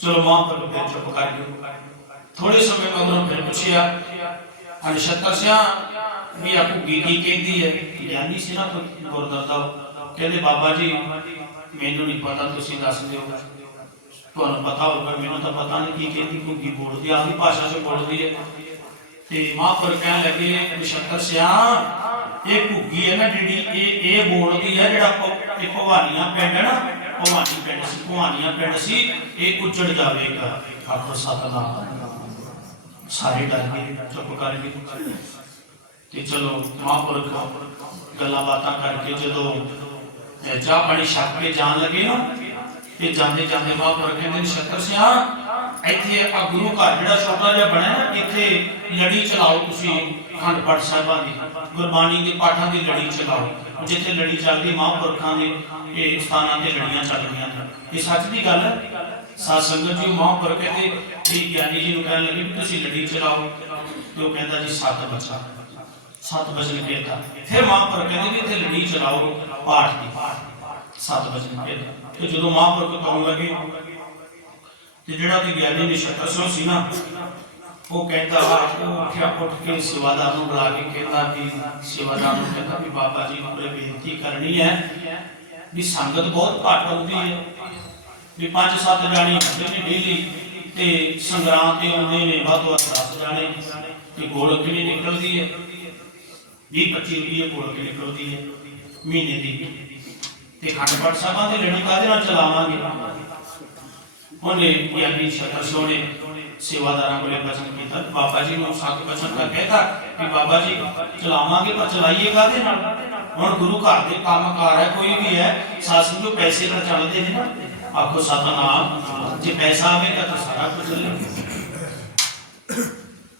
ਚਲੋ ਮਹਾਂਪੁਰਖ ਫਿਰ ਚੁੱਪ ਕਰ ਗਏ ਥੋੜੇ ਸਮੇਂ ਬਾਅਦ ਉਹਨਾਂ ਫਿਰ ਪੁੱਛਿਆ ਅਨਸ਼ਤਰ ਸਿਆ ਵੀ ਆ ਘੁੱਗੀ ਕੀ ਕਹਿੰਦੀ ਹੈ ਗਿਆਨੀ ਸੀ ਨਾ ਕੋਈ ਗੁਰਦੁਆਰਾ ਦਾ ਕਹਿੰਦੇ ਬਾਬਾ ਜੀ ਮੈਨੂੰ ਨਹੀਂ ਪਤਾ ਤੁਸੀਂ ਦੱਸ ਦਿਓ ਤੁਹਾਨੂੰ ਪਤਾ ਹੋਊਗਾ ਮੈਨੂੰ ਤਾਂ ਪਤਾ ਨਹੀਂ ਕੀ ਕਹਿੰਦੀ ਘੁੱਗੀ ਬੋਲਦੀ ਆਪਦੀ ਭਾਸ਼ਾ 'ਚ ਬੋਲਦੀ ਹੈ ਤੇ ਮਹਾਂਪੁਰ ਕਹਿਣ ਲੱਗੇ ਨਛੱਤਰ ਸਿਆ ਇਹ ਘੁੱਗੀ ਹੈ ਨਾ ਜਿਹੜੀ ਇਹ ਇਹ ਬੋਲਦੀ ਹੈ ਜਿਹੜਾ ਭ- ਇਹ ਭਵਾਨੀਆਂ ਪਿੰਡ ਹੈ ਨਾ, ਭਵਾਨੀ ਪਿੰਡ ਸੀ, ਭਵਾਨੀਆਂ ਪਿੰਡ ਸੀ, ਇਹ ਉੱਜੜ ਜਾਵੇਗਾ। ਆਖੋ ਸਤਨਾਮ। ਸਾਰੇ ਡਰ ਗਏ, ਚੁੱਪ ਕਰ ਗਏ। ਤੇ ਚਲੋ ਮਹਾਂਪੁਰਖ ਗੱਲਾਂ ਬਾਤਾਂ ਕਰਕੇ ਜਦੋਂ ਅਹ ਚਾਹ ਪਾਣੀ ਛੱਕ ਕੇ ਜਾਣ ਲੱਗੇ ਨਾ, ਤੇ ਜਾਂਦੇ ਜਾਂਦੇ ਮਹਾਂਪੁਰਖ ਕਹਿੰਦੇ ਨੇ ਸਿਆ, ਇੱਥੇ ਆ ਗੁਰੂ ਘਰ ਜਿਹੜਾ ਛੋਟਾ ਜਿਹਾ ਬਣਿਆ ਨਾ, ਇੱਥੇ ਲੜੀ ਚਲਾਓ ਤੁਸੀਂ ਅਖੰਡ ਪਾਠ ਸਾਹਿਬਾਂ ਦੀ। ਗੁਰਬਾਣੀ ਦੇ ਪਾਠਾਂ ਦੀ ਲੜੀ ਚਲਾਓ, ਜਿੱਥੇ ਲੜੀ ਚੱਲਦੀ ਮਹਾਂਪੁਰਖਾਂ ਦੇ, ਇਹ ਸਥਾਨਾਂ ਤੇ ਲੜੀਆਂ ਚੱਲਦੀਆਂ ਇਹ ਸੱਚ ਦੀ ਗੱਲ ਹੈ? ਸਾਧ ਸੰਗਤ ਜੀ ਮਹਾਂਪੁਰ ਕਹਿੰਦੇ ਵੀ ਗਿਆਨੀ ਜੀ ਨੂੰ ਕਹਿਣ ਲੱਗੇ ਵੀ ਤੁਸੀਂ ਲੜੀ ਚਲਾਓ। ਤੇ ਉਹ ਕਹਿੰਦਾ ਜੀ, ਸੱਤ ਬਚਾ। ਸੱਤ ਵਜਨ ਕਹਿੰਦਾ ਫਿਰ ਮਹਾਂਪੁਰਖ ਕਹਿੰਦੇ ਵੀ ਇੱਥੇ ਲੜੀ ਚਲਾਓ ਪਾਠ ਦੀ। ਸੱਤ ਵਜਨ ਕਹਿੰਦਾ ਤੇ ਜਦੋਂ ਮਹਾਂਪੁਰਖ ਕਹਣ ਲੱਗੇ, ਤੇ ਜਿਹੜਾ ਕਿ ਗਿਆਨੀ ਨਿਸ਼ਤਰ ਸਿੰਘ ਸੀ ਨਾ ਉਹ ਕਹਿੰਦਾ ਉਹ ਉੱਠ ਕੇ ਸੇਵਾਦਾਰ ਨੂੰ ਬੁਲਾ ਕੇ ਕਹਿੰਦਾ ਵੀ ਸੇਵਾਦਾਰ ਨੂੰ ਕਹਿੰਦਾ ਵੀ ਬਾਬਾ ਜੀ ਨੂੰ ਕੋਈ ਬੇਨਤੀ ਕਰਨੀ ਹੈ ਵੀ ਸੰਗਤ ਬਹੁਤ ਘੱਟ ਆਉਂਦੀ ਹੈ। ਵੀ ਪੰਜ ਸੱਤ ਜਾਣੇ ਹੁੰਦੇ ਨੇ ਡੇਲੀ ਤੇ ਸੰਗਰਾਮ ਤੇ ਆਉਂਦੇ ਨੇ, ਵੱਧ ਤੋਂ ਵੱਧ 10 ਜਾਣੇ ਤੇ ਗੋਲਕ ਕਿੰਨੀ ਨਿਕਲਦੀ ਹੈ। 20 25 ਰੁਪਏ ਗੋਲਕ ਨਿਕਲਦੀ ਹੈ ਮਹੀਨੇ ਦੀ। ਤੇ ਖੰਡ ਪਾਠ ਸਾਹਿਬਾਂ ਦੀ ਲੜੀ ਕਾਹਦੇ ਨਾਲ ਚਲਾਵਾਂਗੇ? ਉਹਨੇ ਗਿਆਨੀ ਸ਼ਤਰ ਸੋਨੇ ਸੇਵਾਦਾਰਾਂ ਕੋਲੇ ਬਚਨ ਕੀਤਾ। ਬਾਬਾ ਜੀ ਨੂੰ ਸੱਤ ਬਚਨ ਦਾ ਕਹਿਤਾ ਕਿ ਬਾਬਾ ਜੀ, ਚਲਾਵਾਂਗੇ ਪਰ ਚਲਾਈਏ ਕਾਹਦੇ ਨਾਲ? ਹੁਣ ਗੁਰੂ ਘਰ ਦੇ ਕੰਮਕਾਰ ਹੈ, ਕੋਈ ਵੀ ਹੈ ਸਾਸੂ ਜੋ ਪੈਸੇ ਨਾਲ ਚੱਲਦੇ ਨੇ ਨਾ। ਆਖੋ ਸਤਨਾਮ, ਜੇ ਪੈਸਾ ਆਵੇਗਾ ਤਾਂ ਸਾਰਾ ਕੁਝ ਚੱਲੇਗਾ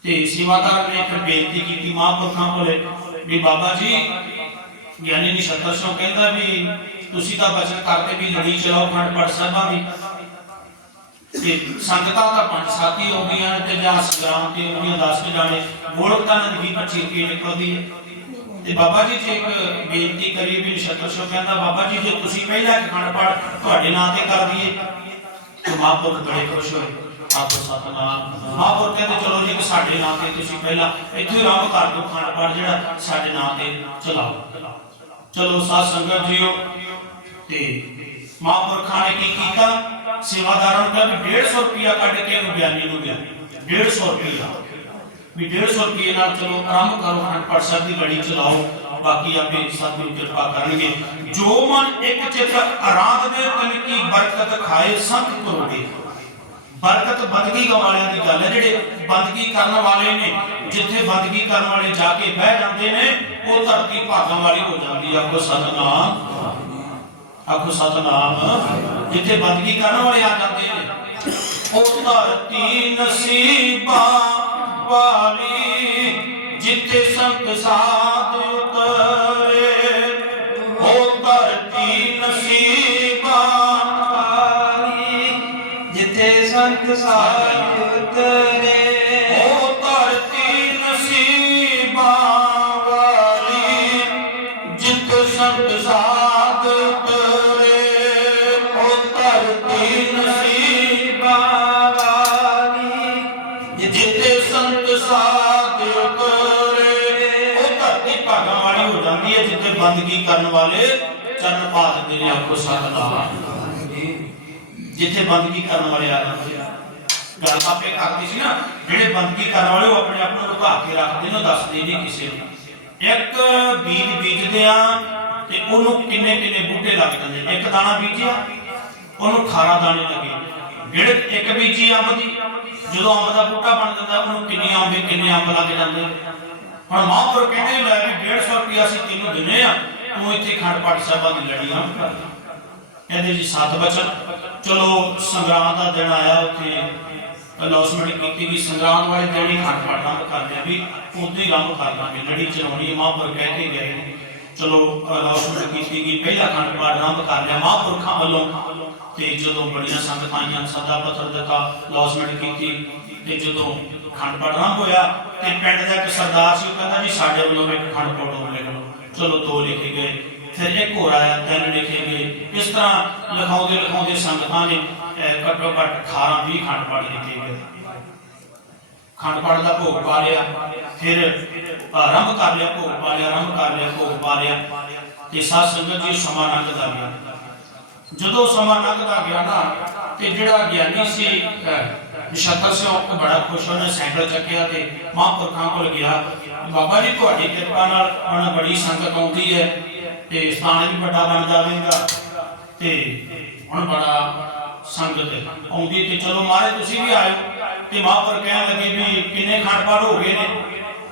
ਤੇ ਸੇਵਾਦਾਰ ਨੇ ਫਿਰ ਬੇਨਤੀ ਕੀਤੀ ਮਹਾਂਪੁਰਖਾਂ ਕੋਲੇ ਵੀ ਬਾਬਾ ਜੀ, ਗਿਆਨੀ ਦੀ ਸ਼ਤਰ ਕਹਿੰਦਾ ਵੀ ਤੁਸੀਂ ਤਾਂ ਬਚਨ ਕਰਕੇ ਵੀ ਲੜੀ ਚਲਾਓ ਖੰਡ ਪਾਠ ਸਾਹਿਬਾਂ ਦੀ। ਤੇ ਸੰਗਤਾਂ ਦਾ ਪੰਜ ਸਾਥੀ ਆਉਂਦੀਆਂ ਤੇ ਜਾਂ ਸੰਗਰਾਮ ਤੇ ਆਉਂਦੀਆਂ 10 ਕੇ ਜਾਣੇ ਗੋਲਕਤਾ ਨਦੀ 25 ਰੁਪਏ ਨਿਕਲਦੀ ਹੈ। ਤੇ ਬਾਬਾ ਜੀ ਜੇ ਇੱਕ ਬੇਨਤੀ ਕਰੀ ਵੀ ਨਛੱਤਰ ਸ਼ੋ ਕਹਿੰਦਾ, ਬਾਬਾ ਜੀ, ਜੇ ਤੁਸੀਂ ਪਹਿਲਾਂ ਖੰਡ ਪਾਠ ਤੁਹਾਡੇ ਨਾਂ ਤੇ ਕਰ ਦਈਏ, ਤੇ ਮਹਾਂਪੁਰਖ ਬੜੇ ਖੁਸ਼ ਹੋਏ। ਆਪੋ ਸਤਨਾਮ, ਮਹਾਂਪੁਰਖ ਕਹਿੰਦੇ, ਚਲੋ ਜੀ ਸਾਡੇ ਨਾਂ ਤੇ ਤੁਸੀਂ ਪਹਿਲਾਂ ਇੱਥੇ ਹੀ ਆਰੰਭ ਕਰ ਦਿਓ ਖੰਡ ਪਾਠ ਜਿਹੜਾ ਸਾਡੇ ਨਾਂ ਤੇ ਚਲਾਓ। ਚਲੋ ਸਾਧ ਸੰਗਤ ਜੀਓ। ਤੇ ਮਹਾਂਪੁਰਖਾਂ ਨੇ ਕੀ ਕੀਤਾ? ਸੇਵਾਦਾਰਾਂ ਨੂੰ ਕਿਹਾ 150 ਰੁਪਿਆ ਕੱਢ ਕੇ ਇਹਨੂੰ ਗਿਆਨੀ ਨੂੰ ਗਿਆ 150 ਰੁਪਿਆ ਵੀ 150 ਰੁਪਏ ਨਾਲ ਚਲੋ ਆਰੰਭ ਕਰੋ ਖੰਡ ਸਾਹਿਬ ਦੀ ਲੜੀ ਚਲਾਓ, ਬਾਕੀ ਆਪੇ ਸਤਿਗੁਰੂ ਕਿਰਪਾ ਕਰਨਗੇ। ਜੋ ਮਨ ਇੱਕ ਚਿਤ ਆਰਾਧਨੇ ਤਨ ਕੀ ਬਰਕਤ ਖਾਏ ਸੰਤ ਕਰੋਗੇ ਬਰਕਤ ਬੰਦਗੀ ਵਾਲਿਆਂ ਦੀ ਗੱਲ ਹੈ, ਜਿਹੜੇ ਬੰਦਗੀ ਕਰਨ ਵਾਲੇ ਨੇ, ਜਿੱਥੇ ਬੰਦਗੀ ਕਰਨ ਵਾਲੇ ਜਾ ਕੇ ਬਹਿ ਜਾਂਦੇ ਨੇ, ਉਹ ਧਰਤੀ ਭਾਗਾਂ ਵਾਲੀ ਹੋ ਜਾਂਦੀ ਆ। ਆਖੋ ਸਤਨਾਮ। ਆਖੋ ਸਤਨਾਮ, ਜਿੱਥੇ ਬੰਦਗੀ ਕਰਨ ਵਾਲੇ ਆ ਜਾਂਦੇ ਨੇ। ਉਹ ਧਰਤੀ ਨਸੀਬਾਂ ਵਾਲੀ, ਜਿੱਥੇ ਸੰਤ ਸਾਧ ਉਤਰੇ। ਉਹ ਧਰਤੀ ਨਸੀਬਾਂ ਵਾਲੀ, ਜਿੱਥੇ ਸੰਤ ਸਾਧ ਕਰਨ ਵਾਲੇ ਚਰਨ ਪਾ ਦਿੰਦੇ ਨੇ ਆਖੋ ਸਤਨਾਮ। ਜਿੱਥੇ ਬੰਦਗੀ ਕਰਨ ਵਾਲੇ ਆ ਜਾਂਦੇ ਗੱਲ ਆਪੇ ਕਰਦੀ ਸੀ ਨਾ, ਜਿਹੜੇ ਬੰਦਗੀ ਕਰਨ ਵਾਲੇ ਉਹ ਆਪਣੇ ਆਪ ਨੂੰ ਲੁਕਾ ਕੇ ਰੱਖਦੇ ਨੇ ਦੱਸਦੇ ਨਹੀਂ ਕਿਸੇ ਨੂੰ। ਇੱਕ ਬੀਜ ਬੀਜਦੇ ਆ ਤੇ ਉਹਨੂੰ ਕਿੰਨੇ ਕਿੰਨੇ ਬੂਟੇ ਲੱਗ ਜਾਂਦੇ ਇੱਕ ਦਾਣਾ ਬੀਜਿਆ, ਉਹਨੂੰ 18 ਦਾਣੇ ਲੱਗੇ। ਜਿਹੜੇ ਇੱਕ ਬੀਜੀ ਅੰਬ ਦੀ, ਜਦੋਂ ਅੰਬ ਦਾ ਬੂਟਾ ਬਣ ਜਾਂਦਾ, ਉਹਨੂੰ ਕਿੰਨੇ ਅੰਬੇ, ਕਿੰਨੇ ਅੰਬ ਲੱਗ ਜਾਂਦੇ ਹੁਣ ਮਹਾਂਪੁਰ ਕਹਿੰਦੇ ਲੈ ਵੀ 150 ਰੁਪਇਆ ਅਸੀਂ ਤੈਨੂੰ ਦਿੰਨੇ ਆ। ਤੂੰ ਇੱਥੇ ਖੰਡ ਪਾਠ ਸਾਹਿਬਾਂ ਦੀ ਲੜੀ ਨਾ ਕਰ ਜੀ, ਸੱਤ ਬਚਨ। ਚਲੋ ਸੰਗਰਾਮ ਦਾ ਦਿਨ ਆਇਆ, ਉੱਥੇ ਅਨਾਉਂਸਮੈਂਟ ਕੀਤੀ ਵੀ ਸੰਗਰਾਮ ਵਾਲੇ ਦਿਨ ਹੀ ਖੰਡ ਪਾਠ ਕਰਦੇ ਆ ਵੀ ਉਦੋਂ ਹੀ ਆਰੰਭ ਕਰ ਲਾਂਗੇ। ਲੜੀ ਚਲਾਉਣੀ ਮਹਾਂਪੁਰ ਕਹਿ ਕੇ ਗਏ ਨੇ। ਚਲੋ ਅਨਾਉਂਸਮੈਂਟ ਕੀਤੀ ਗਈ ਪਹਿਲਾ ਖੰਡ ਪਾਠ ਆਰੰਭ ਕਰ ਲਿਆ ਮਹਾਂਪੁਰਖਾਂ ਵੱਲੋਂ। ਤੇ ਜਦੋਂ ਬੜੀਆਂ ਸੰਗਤਾਂ ਆਈਆਂ, ਸੱਦਾ ਪੱਤਰ ਦਿੱਤਾ ਅਨਾਉਂਸਮੈਂਟ ਕੀਤੀ ਤੇ ਜਦੋਂ ਖੰਡ ਪਾਠ ਆਰੰਭ ਹੋਇਆ ਤੇ ਪਿੰਡ ਦਾ ਇੱਕ ਸਰਦਾਰ ਸੀ, ਉਹ ਕਹਿੰਦਾ ਜੀ, ਸਾਡੇ ਵੱਲੋਂ ਇੱਕ ਖੰਡ ਪਾਠ ਹੋਰ ਚਲੋ ਦੋ ਲਿਖੇ ਗਏ ਫਿਰ ਇੱਕ ਹੋਰ ਆਇਆ ਤਿੰਨ ਲਿਖੇ ਗਏ ਇਸ ਤਰ੍ਹਾਂ ਲਿਖਾਉਂਦੇ ਲਿਖਾਉਂਦੇ ਸੰਗਤਾਂ ਨੇ ਘੱਟੋ ਘੱਟ 18 20 ਖੰਡ ਪੜ ਲਿਖੇ ਗਏ ਖੰਡ ਪਾਠ ਦਾ ਭੋਗ ਪਾ ਲਿਆ ਫਿਰ ਆਰੰਭ ਕਰ ਲਿਆ ਭੋਗ ਪਾ ਲਿਆ ਆਰੰਭ ਕਰ ਲਿਆ ਭੋਗ ਪਾ ਲਿਆ ਤੇ ਸਾਧ ਸੰਗਤ ਜੀ ਸਮਾਂ ਲੰਘਦਾ ਗਿਆ ਜਦੋਂ ਸਮਾਂ ਲੰਘਦਾ ਗਿਆ ਨਾ ਤੇ ਜਿਹੜਾ ਗਿਆਨੀ ਸੀ ਨਿਸ਼ਤਰ ਸਿੰਘ ਬੜਾ ਖੁਸ਼ ਹੋਇਆ ਸਾਈਕਲ ਚੱਕਿਆ ਤੇ ਮਹਾਂਪੁਰਖਾਂ ਕੋਲ ਗਿਆ। ਬਾਬਾ ਜੀ, ਤੁਹਾਡੀ ਕਿਰਪਾ ਨਾਲ ਹੁਣ ਬੜੀ ਸੰਗਤ ਆਉਂਦੀ ਹੈ ਤੇ ਸਥਾਨ ਵੀ ਵੱਡਾ ਬਣ ਜਾਵੇਗਾ ਤੇ ਹੁਣ ਬੜਾ ਸੰਗਤ ਆਉਂਦੀ ਤੇ ਚਲੋ ਮਹਾਰਾਜ, ਤੁਸੀਂ ਵੀ ਆਇਓ ਤੇ ਮਹਾਂਪੁਰ ਕਹਿਣ ਲੱਗੇ ਵੀ ਕਿੰਨੇ ਖੰਡ ਪਾਠ ਹੋ ਗਏ ਨੇ।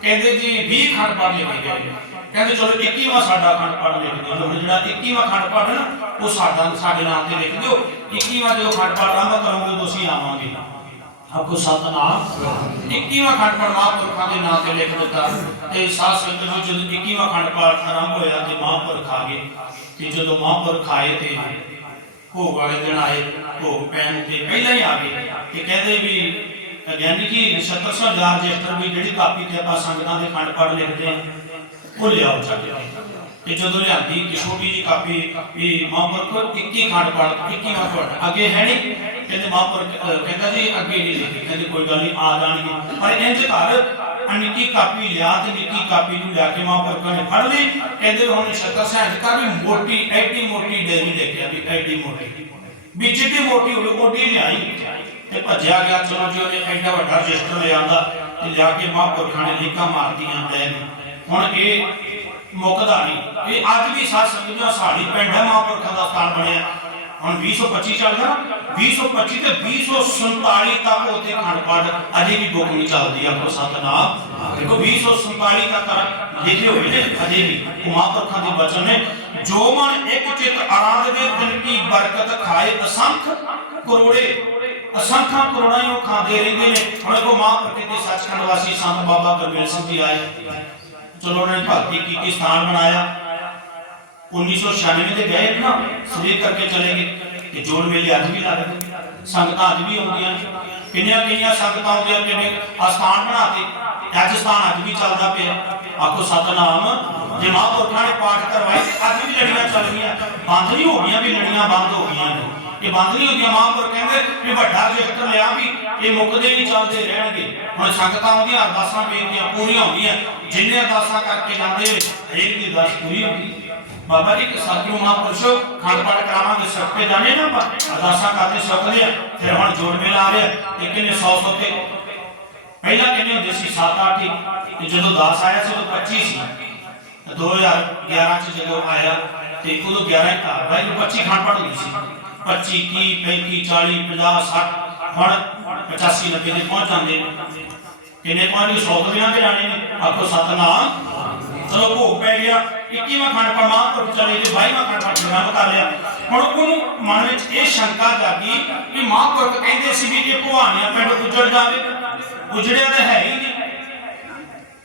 ਕਹਿੰਦੇ ਜੀ 20 ਖੰਡ ਪਾਠ ਲਿਖੇ ਗਏ ਕਹਿੰਦੇ ਚਲੋ 21ਵਾਂ ਸਾਡਾ ਖੰਡ ਪਾਠ ਲਿਖ ਦਿਓ ਹੁਣ ਜਿਹੜਾ 21ਵਾਂ ਖੰਡ ਪਾਠ ਨਾ, ਉਹ ਸਾਡਾ, ਸਾਡੇ ਨਾਮ ਤੇ ਲਿਖ ਦਿਓ। 21ਵਾਂ ਜਦੋਂ ਖੰਡ ਪਾਠ ਆਰੰਭ ਕਰੋਗੇ ਤੁਸੀਂ ਆਵਾਂਗੇ। ਆਪਕੋ ਸਤਨਾਮ। 21ਵਾਂ ਖੰਡ ਪਾਠ ਮਹਾਂਪੁਰਖਾਂ ਦੇ ਨਾਮ ਤੇ ਲਿਖ ਦਿੱਤਾ ਤੇ ਸਾਧ ਸੰਗਤ ਨੂੰ ਜਦੋਂ 21ਵਾਂ ਖੰਡ ਪਾਠ ਆਰੰਭ ਹੋਇਆ ਤੇ ਮਹਾਂਪੁਰਖ ਆ ਗਏ। ਤੇ ਜਦੋਂ ਮਹਾਂਪੁਰਖ ਆਏ ਤੇ ਭੋਗ ਵਾਲੇ ਦਿਨ ਆਏ, ਭੋਗ ਪੈਣ ਤੇ ਪਹਿਲਾਂ ਹੀ ਆ ਗਏ। ਤੇ ਕਹਿੰਦੇ ਵੀ ਗਿਆਨੀ ਜੀ 70000 ਰਜਿਸਟਰ ਵੀ ਜਿਹੜੀ ਕਾਪੀ ਤੇ ਆਪਾਂ ਸੰਗਤਾਂ ਦੇ ਖੰਡ ਪਾਠ ਲਿਖਦੇ ਆ, ਉਹ ਲਿਆਓ ਚੱਕ ਕੇ ਜਦੋਂ ਲਿਆਂਦੀ ਕਿ ਛੋਟੀ ਜੀ ਕਾਪੀ, ਵੀ ਮਹਾਂਪੁਰਖ 21 ਖੰਡ ਪੜ 21 ਮਹਾਂਪੁਰਖ ਅੱਗੇ ਹੈ ਨਹੀਂ। ਕਹਿੰਦੇ ਮਹਾਂਪੁਰਖ ਕਹਿੰਦਾ ਜੀ, ਅੱਗੇ ਨਹੀਂ ਲਿਖੀ ਕਹਿੰਦੇ ਕੋਈ ਗੱਲ ਨਹੀਂ, ਆ ਜਾਣਗੇ। ਪਰ ਇੰਜ ਘਰ ਨਿੱਕੀ ਕਾਪੀ ਲਿਆ ਤੇ ਨਿੱਕੀ ਕਾਪੀ ਨੂੰ ਲਿਆ ਕੇ ਮਹਾਂਪੁਰਖਾਂ ਨੇ ਫੜ ਲਈ। ਕਹਿੰਦੇ ਹੁਣ ਸ਼ਕਰ ਸਾਹਿਬ ਕਾ ਵੀ ਮੋਟੀ, ਐਡੀ ਮੋਟੀ ਡੇਰੀ ਲੈ ਕੇ ਆ ਵੀ ਐਡੀ ਮੋਟੀ। ਵੀ ਜਿੱਡੀ ਮੋਟੀ ਹੋਵੇ, ਓਡੀ ਲਿਆਈ ਤੇ ਭੱਜਿਆ ਗਿਆ, ਚਲੋ ਜੀ, ਉਹਨੇ ਐਡਾ ਵੱਡਾ ਰਜਿਸਟਰ ਲਿਆਂਦਾ ਤੇ ਲਿਆ ਕੇ ਮਹਾਂਪੁਰਖਾਂ ਨੇ ਲੀਕਾਂ ਮਾਰਦੀਆਂ ਲੈ ਹੁਣ ਇਹ ਮੁੱਕਦਾ ਨਹੀਂ। ਇਹ ਅੱਜ ਵੀ ਸਾਧ ਸੰਗਤ ਦਾ ਸਾਡੀ ਪਿੰਡ ਹੈ, ਮਹਾਂਪੁਰਖਾਂ ਦਾ ਸਥਾਨ ਬਣਿਆ। ਹੁਣ 2025 ਚੱਲਦਾ ਨਾ। 2025 ਤੇ 2047 ਤੱਕ ਉੱਥੇ ਖੰਡ ਪਾਠ ਅਜੇ ਵੀ ਬੁੱਕ ਨਹੀਂ ਚੱਲਦੀ ਆਪੋ ਸਤਨਾਮ। ਦੇਖੋ 2047 ਤੱਕ ਲਿਖੇ ਹੋਏ ਨੇ, ਅਜੇ ਵੀ। ਮਹਾਂਪੁਰਖਾਂ ਦੇ ਬਚਨ ਨੇ, ਜੋ ਮਨ ਇੱਕ ਚਿਤ ਆਰਾਧਵੇ ਦਿਨ ਕੀ ਬਰਕਤ ਖਾਏ ਅਸੰਖ ਕਰੋੜੇ। ਅਸੰਖਾਂ ਕਰੋੜਾਂ ਹੀ ਖਾਂਦੇ ਰਹਿੰਦੇ ਨੇ। ਹੁਣ ਕੋ ਮਹਾਂਪੁਰਖ ਦੇ ਸੱਚਖੰਡ ਵਾਸੀ ਸੰਤ ਬਾਬਾ ਗੁਰਮੇਲ ਸਿੰਘ ਜੀ ਆਏ। ਚਲੋ ਉਹਨਾਂ ਨੇ ਭਗਤੀ ਕੀਤੀ ਸਥਾਨ ਬਣਾਇਆ। 1996 ਦੇ ਗਏ ਨਾ ਸਰੀਰ ਕਰਕੇ ਚਲੇ ਗਏ। ਤੇ ਜੋੜ ਮੇਲੇ ਅੱਜ ਵੀ ਲੱਗਦੇ ਸੰਗਤਾਂ ਅੱਜ ਵੀ ਆਉਂਦੀਆਂ ਨੇ। ਕਿੰਨੀਆਂ ਕਿੰਨੀਆਂ ਸੰਗਤਾਂ ਆਉਂਦੀਆਂ ਕਿੰਨੇ ਆਹ ਸਥਾਨ ਬਣਾਤੇ ਅੱਜ ਸਥਾਨ ਅੱਜ ਵੀ ਚੱਲਦਾ ਪਿਆ। ਆਖੋ ਸਤਨਾਮ, ਜੇ ਮਹਾਂਪੁਰਖਾਂ ਨੇ ਪਾਠ ਕਰਵਾਏ, ਅੱਜ ਵੀ ਲੜੀਆਂ ਚੱਲ ਰਹੀਆਂ ਬੰਦ ਨਹੀਂ ਹੋ ਗਈਆਂ ਵੀ ਲੜੀਆਂ, ਬੰਦ ਹੋ ਗਈਆਂ ਨੇ। ਇਹ ਬੰਦ ਨਹੀਂ ਹੁੰਦੀਆਂ ਮਹਾਂਪੁਰਖ ਕਹਿੰਦੇ ਵੀ ਵੱਡਾ ਰਜਿਸਟਰ ਲਿਆ ਵੀ ਇਹ ਮੁੱਕਦੇ ਨਹੀਂ, ਚੱਲਦੇ ਰਹਿਣਗੇ। ਹੁਣ ਸੰਗਤਾਂ ਆਉਂਦੀਆਂ ਅਰਦਾਸਾਂ ਬੇਨਤੀਆਂ ਪੂਰੀਆਂ ਹੁੰਦੀਆਂ। ਜਿੰਨੇ ਅਰਦਾਸਾਂ ਕਰਕੇ ਜਾਂਦੇ ਨੇ, ਹਰੇਕ ਦੀ ਅਰਦਾਸ ਪੂਰੀ ਹੁੰਦੀ। ਬਾਬਾ ਜੀ ਕਿ ਸਾਥੀਓ ਮਹਾਂਪੁਰਸ਼ੋ ਖੰਡ ਪਾਠ ਕਰਾਵਾਂਗੇ ਸਭ ਜਾਣੇ ਨਾ ਆਪਾਂ। ਅਰਦਾਸਾਂ ਕਰਦੇ ਸੁੱਕਦੇ ਆ, ਫਿਰ ਹੁਣ ਜੋੜ ਮੇਲਾ ਆ ਰਿਹਾ। ਤੇ ਕਿੰਨੇ 100 100 ਤੇ ਪਹਿਲਾਂ ਕਿੰਨੇ ਹੁੰਦੇ ਸੀ? 7 8 ਤੇ ਜਦੋਂ 10 ਆਇਆ ਸੀ, ਉਦੋਂ 25 ਸੀ। 2011 ਚ ਜਦੋਂ ਆਇਆ, ਤੇ ਉਦੋਂ 11 ਹੀ ਘਰ। ਬਾਈ 25 ਖੰਡ ਪਾਠ ਹੁੰਦੀ ਸੀ। 25 ਕੀ 35 40 50 60 ਹੁਣ 85 90 ਦੇ ਪਹੁੰਚ ਜਾਂਦੇ ਨੇ। ਕਿੰਨੇ ਪਹੁੰਚ 100 ਤੋਂ ਬਿਨਾਂ ਕਿ ਜਾਣੇ ਨੇ। ਆਖੋ ਸਤਨਾਮ। ਚਲੋ ਭੋਗ ਪੈ ਗਿਆ। 21ਵਾਂ ਖੰਡ ਪਰਮਾ ਪਰ ਚਲੇ ਗਏ 22ਵਾਂ ਖੰਡ ਪਾਠ ਕਰ ਲਿਆ। ਹੁਣ ਉਹਨੂੰ ਮਨ ਵਿੱਚ ਇਹ ਸ਼ੰਕਾ ਜਾਗੀ ਕਿ ਮਹਾਂਪੁਰਖ ਕਹਿੰਦੇ ਸੀ ਵੀ ਇਹ ਭਵਾਨੀਆਂ ਪਿੰਡ ਉਜੜ ਜਾਵੇ। ਉਜੜਿਆ ਤਾਂ ਹੈ ਹੀ ਨਹੀਂ।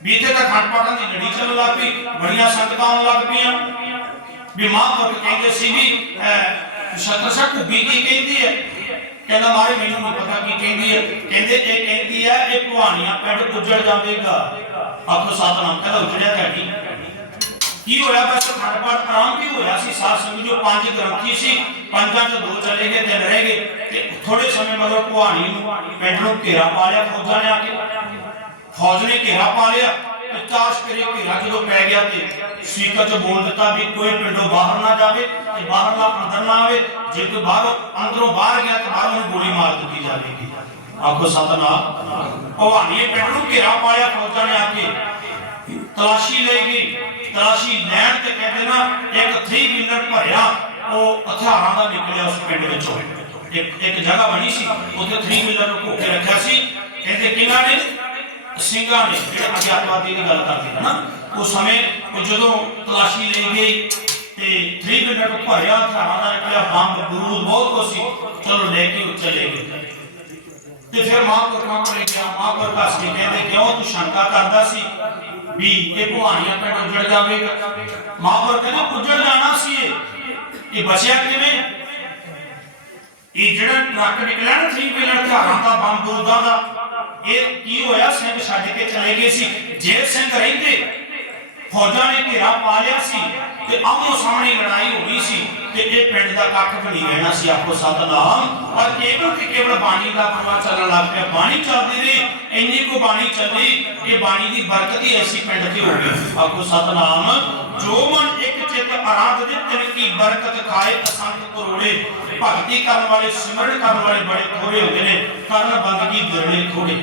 ਬੀਤੇ ਤਾਂ ਖੰਡ ਪਾਠਾਂ ਦੀ ਲੜੀ ਚੱਲਣ ਲੱਗ ਪਈ, ਬੜੀਆਂ ਸੰਗਤਾਂ ਆਉਣ ਲੱਗ ਪਈਆਂ। ਵੀ ਮਹਾਂਪੁਰਖ ਕਹਿੰਦੇ ਸੀ ਵੀ ਸ਼ਤਰ ਸਾਹਿਬ ਕੀ ਕਹਿੰਦੀ ਹੈ? ਕਹਿੰਦਾ ਮਾਰੇ, ਮੈਨੂੰ ਨਹੀਂ ਪਤਾ ਕੀ ਕਹਿੰਦੀ ਹੈ। ਕਹਿੰਦੇ ਇਹ ਕਹਿੰਦੀ ਹੈ, ਇਹ ਭਵਾਨੀਆਂ ਪਿੰਡ ਉਜੜ ਜਾਵੇਗਾ ਆਖੋ ਸਤਨਾਮ, ਕਹਿੰਦਾ ਉਜੜਿਆ ਤਾਂ ਨਹੀਂ ਕੀ ਹੋਇਆ ਬਸ? ਖੰਡ ਆਰਾਮ ਕੀ ਹੋਇਆ ਸੀ? ਸਾਧ ਸੰਗਤ ਜੋ ਪੰਜ ਗ੍ਰੰਥੀ ਸੀ, ਪੰਜਾਂ ਚ ਦੋ ਚਲੇ ਗਏ, ਤਿੰਨ ਰਹਿ ਗਏ। ਤੇ ਥੋੜੇ ਸਮੇਂ ਮਗਰੋਂ ਭਵਾਨੀ ਨੂੰ ਪਿੰਡ ਨੂੰ ਘੇਰਾ ਪਾ ਲਿਆ, ਫੌਜਾਂ ਨੇ ਆ ਕੇ। ਫੌਜ ਨੇ ਘੇਰਾ ਪਾ ਲਿਆ। ਤੇ ਚਾਰ ਕਰੇ ਘੇਰਾ ਜਦੋਂ ਪੈ ਗਿਆ ਤੇ ਸਪੀਕਰ ਚ ਬੋਲ ਦਿੱਤਾ ਵੀ ਕੋਈ ਪਿੰਡੋਂ ਬਾਹਰ ਨਾ ਜਾਵੇ ਤੇ ਬਾਹਰਲਾ ਅੰਦਰ ਨਾ ਆਵੇ। ਜੇ ਕੋਈ ਬਾਹਰ ਅੰਦਰੋਂ ਬਾਹਰ ਗਿਆ ਤੇ ਬਾਹਰ ਨੂੰ ਗੋਲੀ ਮਾਰ ਦਿੱਤੀ ਜਾਵੇਗੀ। ਆਖੋ ਸਤਨਾਮ। ਭਵਾਨੀ ਪਿੰਡ ਨੂੰ ਘੇਰਾ ਪਾਇਆ ਫੌਜਾਂ ਨੇ ਆ ਕੇ। ਤਲਾਸ਼ੀ ਲਈ ਗਈ। ਤਲਾਸ਼ੀ ਲੈਣ ਤੇ ਕਹਿੰਦੇ ਨਾ, ਇੱਕ 3 ਵੀਲਰ ਭਰਿਆ, ਉਹ ਹਥਿਆਰਾਂ ਦਾ ਨਿਕਲਿਆ ਉਸ ਪਿੰਡ ਵਿੱਚੋਂ। ਇੱਕ ਇੱਕ ਜਗ੍ਹਾ ਬਣੀ ਸੀ, ਉੱਥੇ 3 ਵੀਲਰ ਨੂੰ ਘੋਕੇ ਰੱਖਿਆ ਸੀ। ਸਿੰਘਾਂ ਨੇ ਜਿਹੜੇ ਅਗਿਆਤਵਾਦੀ ਦੀ ਗੱਲ ਕਰਦੇ ਹਨ ਨਾ ਉਸ ਸਮੇਂ, ਉਹ ਜਦੋਂ ਤਲਾਸ਼ੀ ਲਈ ਗਈ ਤੇ 3 ਵੀਲਰ ਨੂੰ ਭਰਿਆ ਹਥਿਆਰਾਂ ਦਾ ਨਿਕਲਿਆ ਬੰਬ ਬਰੂਦ ਬਹੁਤ ਕੁਛ ਸੀ, ਚਲੋ ਲੈ ਕੇ ਉਹ ਚਲੇ ਗਏ। ਤੇ ਫਿਰ ਮਹਾਂਪੁਰਖਾਂ ਕੋਲੇ ਗਿਆ ਮਹਾਂਪੁਰਖ ਹੱਸ ਕੇ ਕਹਿੰਦੇ, ਕਿਉਂ ਤੂੰ ਸ਼ੰਕਾ ਕਰਦਾ ਸੀ ਵੀ ਇਹ ਭਵਾਨੀਆਂ ਪਿੰਡ ਉੱਜੜ ਜਾਵੇਗਾ? ਮਹਾਂਪੁਰਖ ਕਹਿੰਦੇ, ਉੱਜੜ ਜਾਣਾ ਸੀ ਇਹ। ਇਹ ਬਚਿਆ ਕਿਵੇਂ? ਇਹ ਜਿਹੜਾ ਟਰੱਕ ਨਿਕਲਿਆ ਨਾ ਥ੍ਰੀ ਵੀਲਰ ਹਥਿਆਰਾਂ ਦਾ, ਬੰਬ ਬੂਦਾਂ ਦਾ ਇਹ ਕੀ ਹੋਇਆ? ਸਿੰਘ ਛੱਡ ਕੇ ਚਲੇ ਗਏ ਸੀ। ਜੇ ਸਿੰਘ ਰਹਿੰਦੇ। ਫੌਜਾਂ ਨੇ ਘੇਰਾ ਪਾ ਲਿਆ ਸੀ ਤੇ ਆਮੋ ਸਾਹਮਣੇ ਲੜਾਈ ਹੋ ਸੀ ਤੇ ਇਹ ਪਿੰਡ ਦਾ ਕੱਖ ਵੀ ਨਹੀਂ ਰਹਿਣਾ ਸੀ ਆਪੋ ਸਤਨਾਮ। ਪਰ ਕੇਵਲ ਤੇ ਕੇਵਲ ਬਾਣੀ ਦਾ ਪ੍ਰਵਾਹ ਚੱਲਣ ਲੱਗ ਪਿਆ। ਬਾਣੀ ਚੱਲਦੀ ਰਹੀ, ਇੰਨੀ ਕੋ ਬਾਣੀ ਚੱਲੀ ਇਹ ਬਾਣੀ ਦੀ ਬਰਕਤ ਹੀ ਐਸੀ ਪਿੰਡ ਤੇ ਹੋ ਗਈ। ਆਪੋ ਸਤਨਾਮ, ਜੋ ਮਨ ਇੱਕ ਚਿੱਤ ਆਰਾਧ ਦੇ ਤਿਨ ਕੀ ਬਰਕਤ ਖਾਏ ਅਸੰਖ ਕਰੋੜੇ, ਭਗਤੀ ਕਰਨ ਵਾਲੇ, ਸਿਮਰਨ ਕਰਨ ਵਾਲੇ ਬੜੇ ਥੋੜੇ ਹੁੰਦੇ ਨੇ, ਕਰਨ ਬੰਦਗੀ ਬਿਰਲੇ ਥੋੜੇ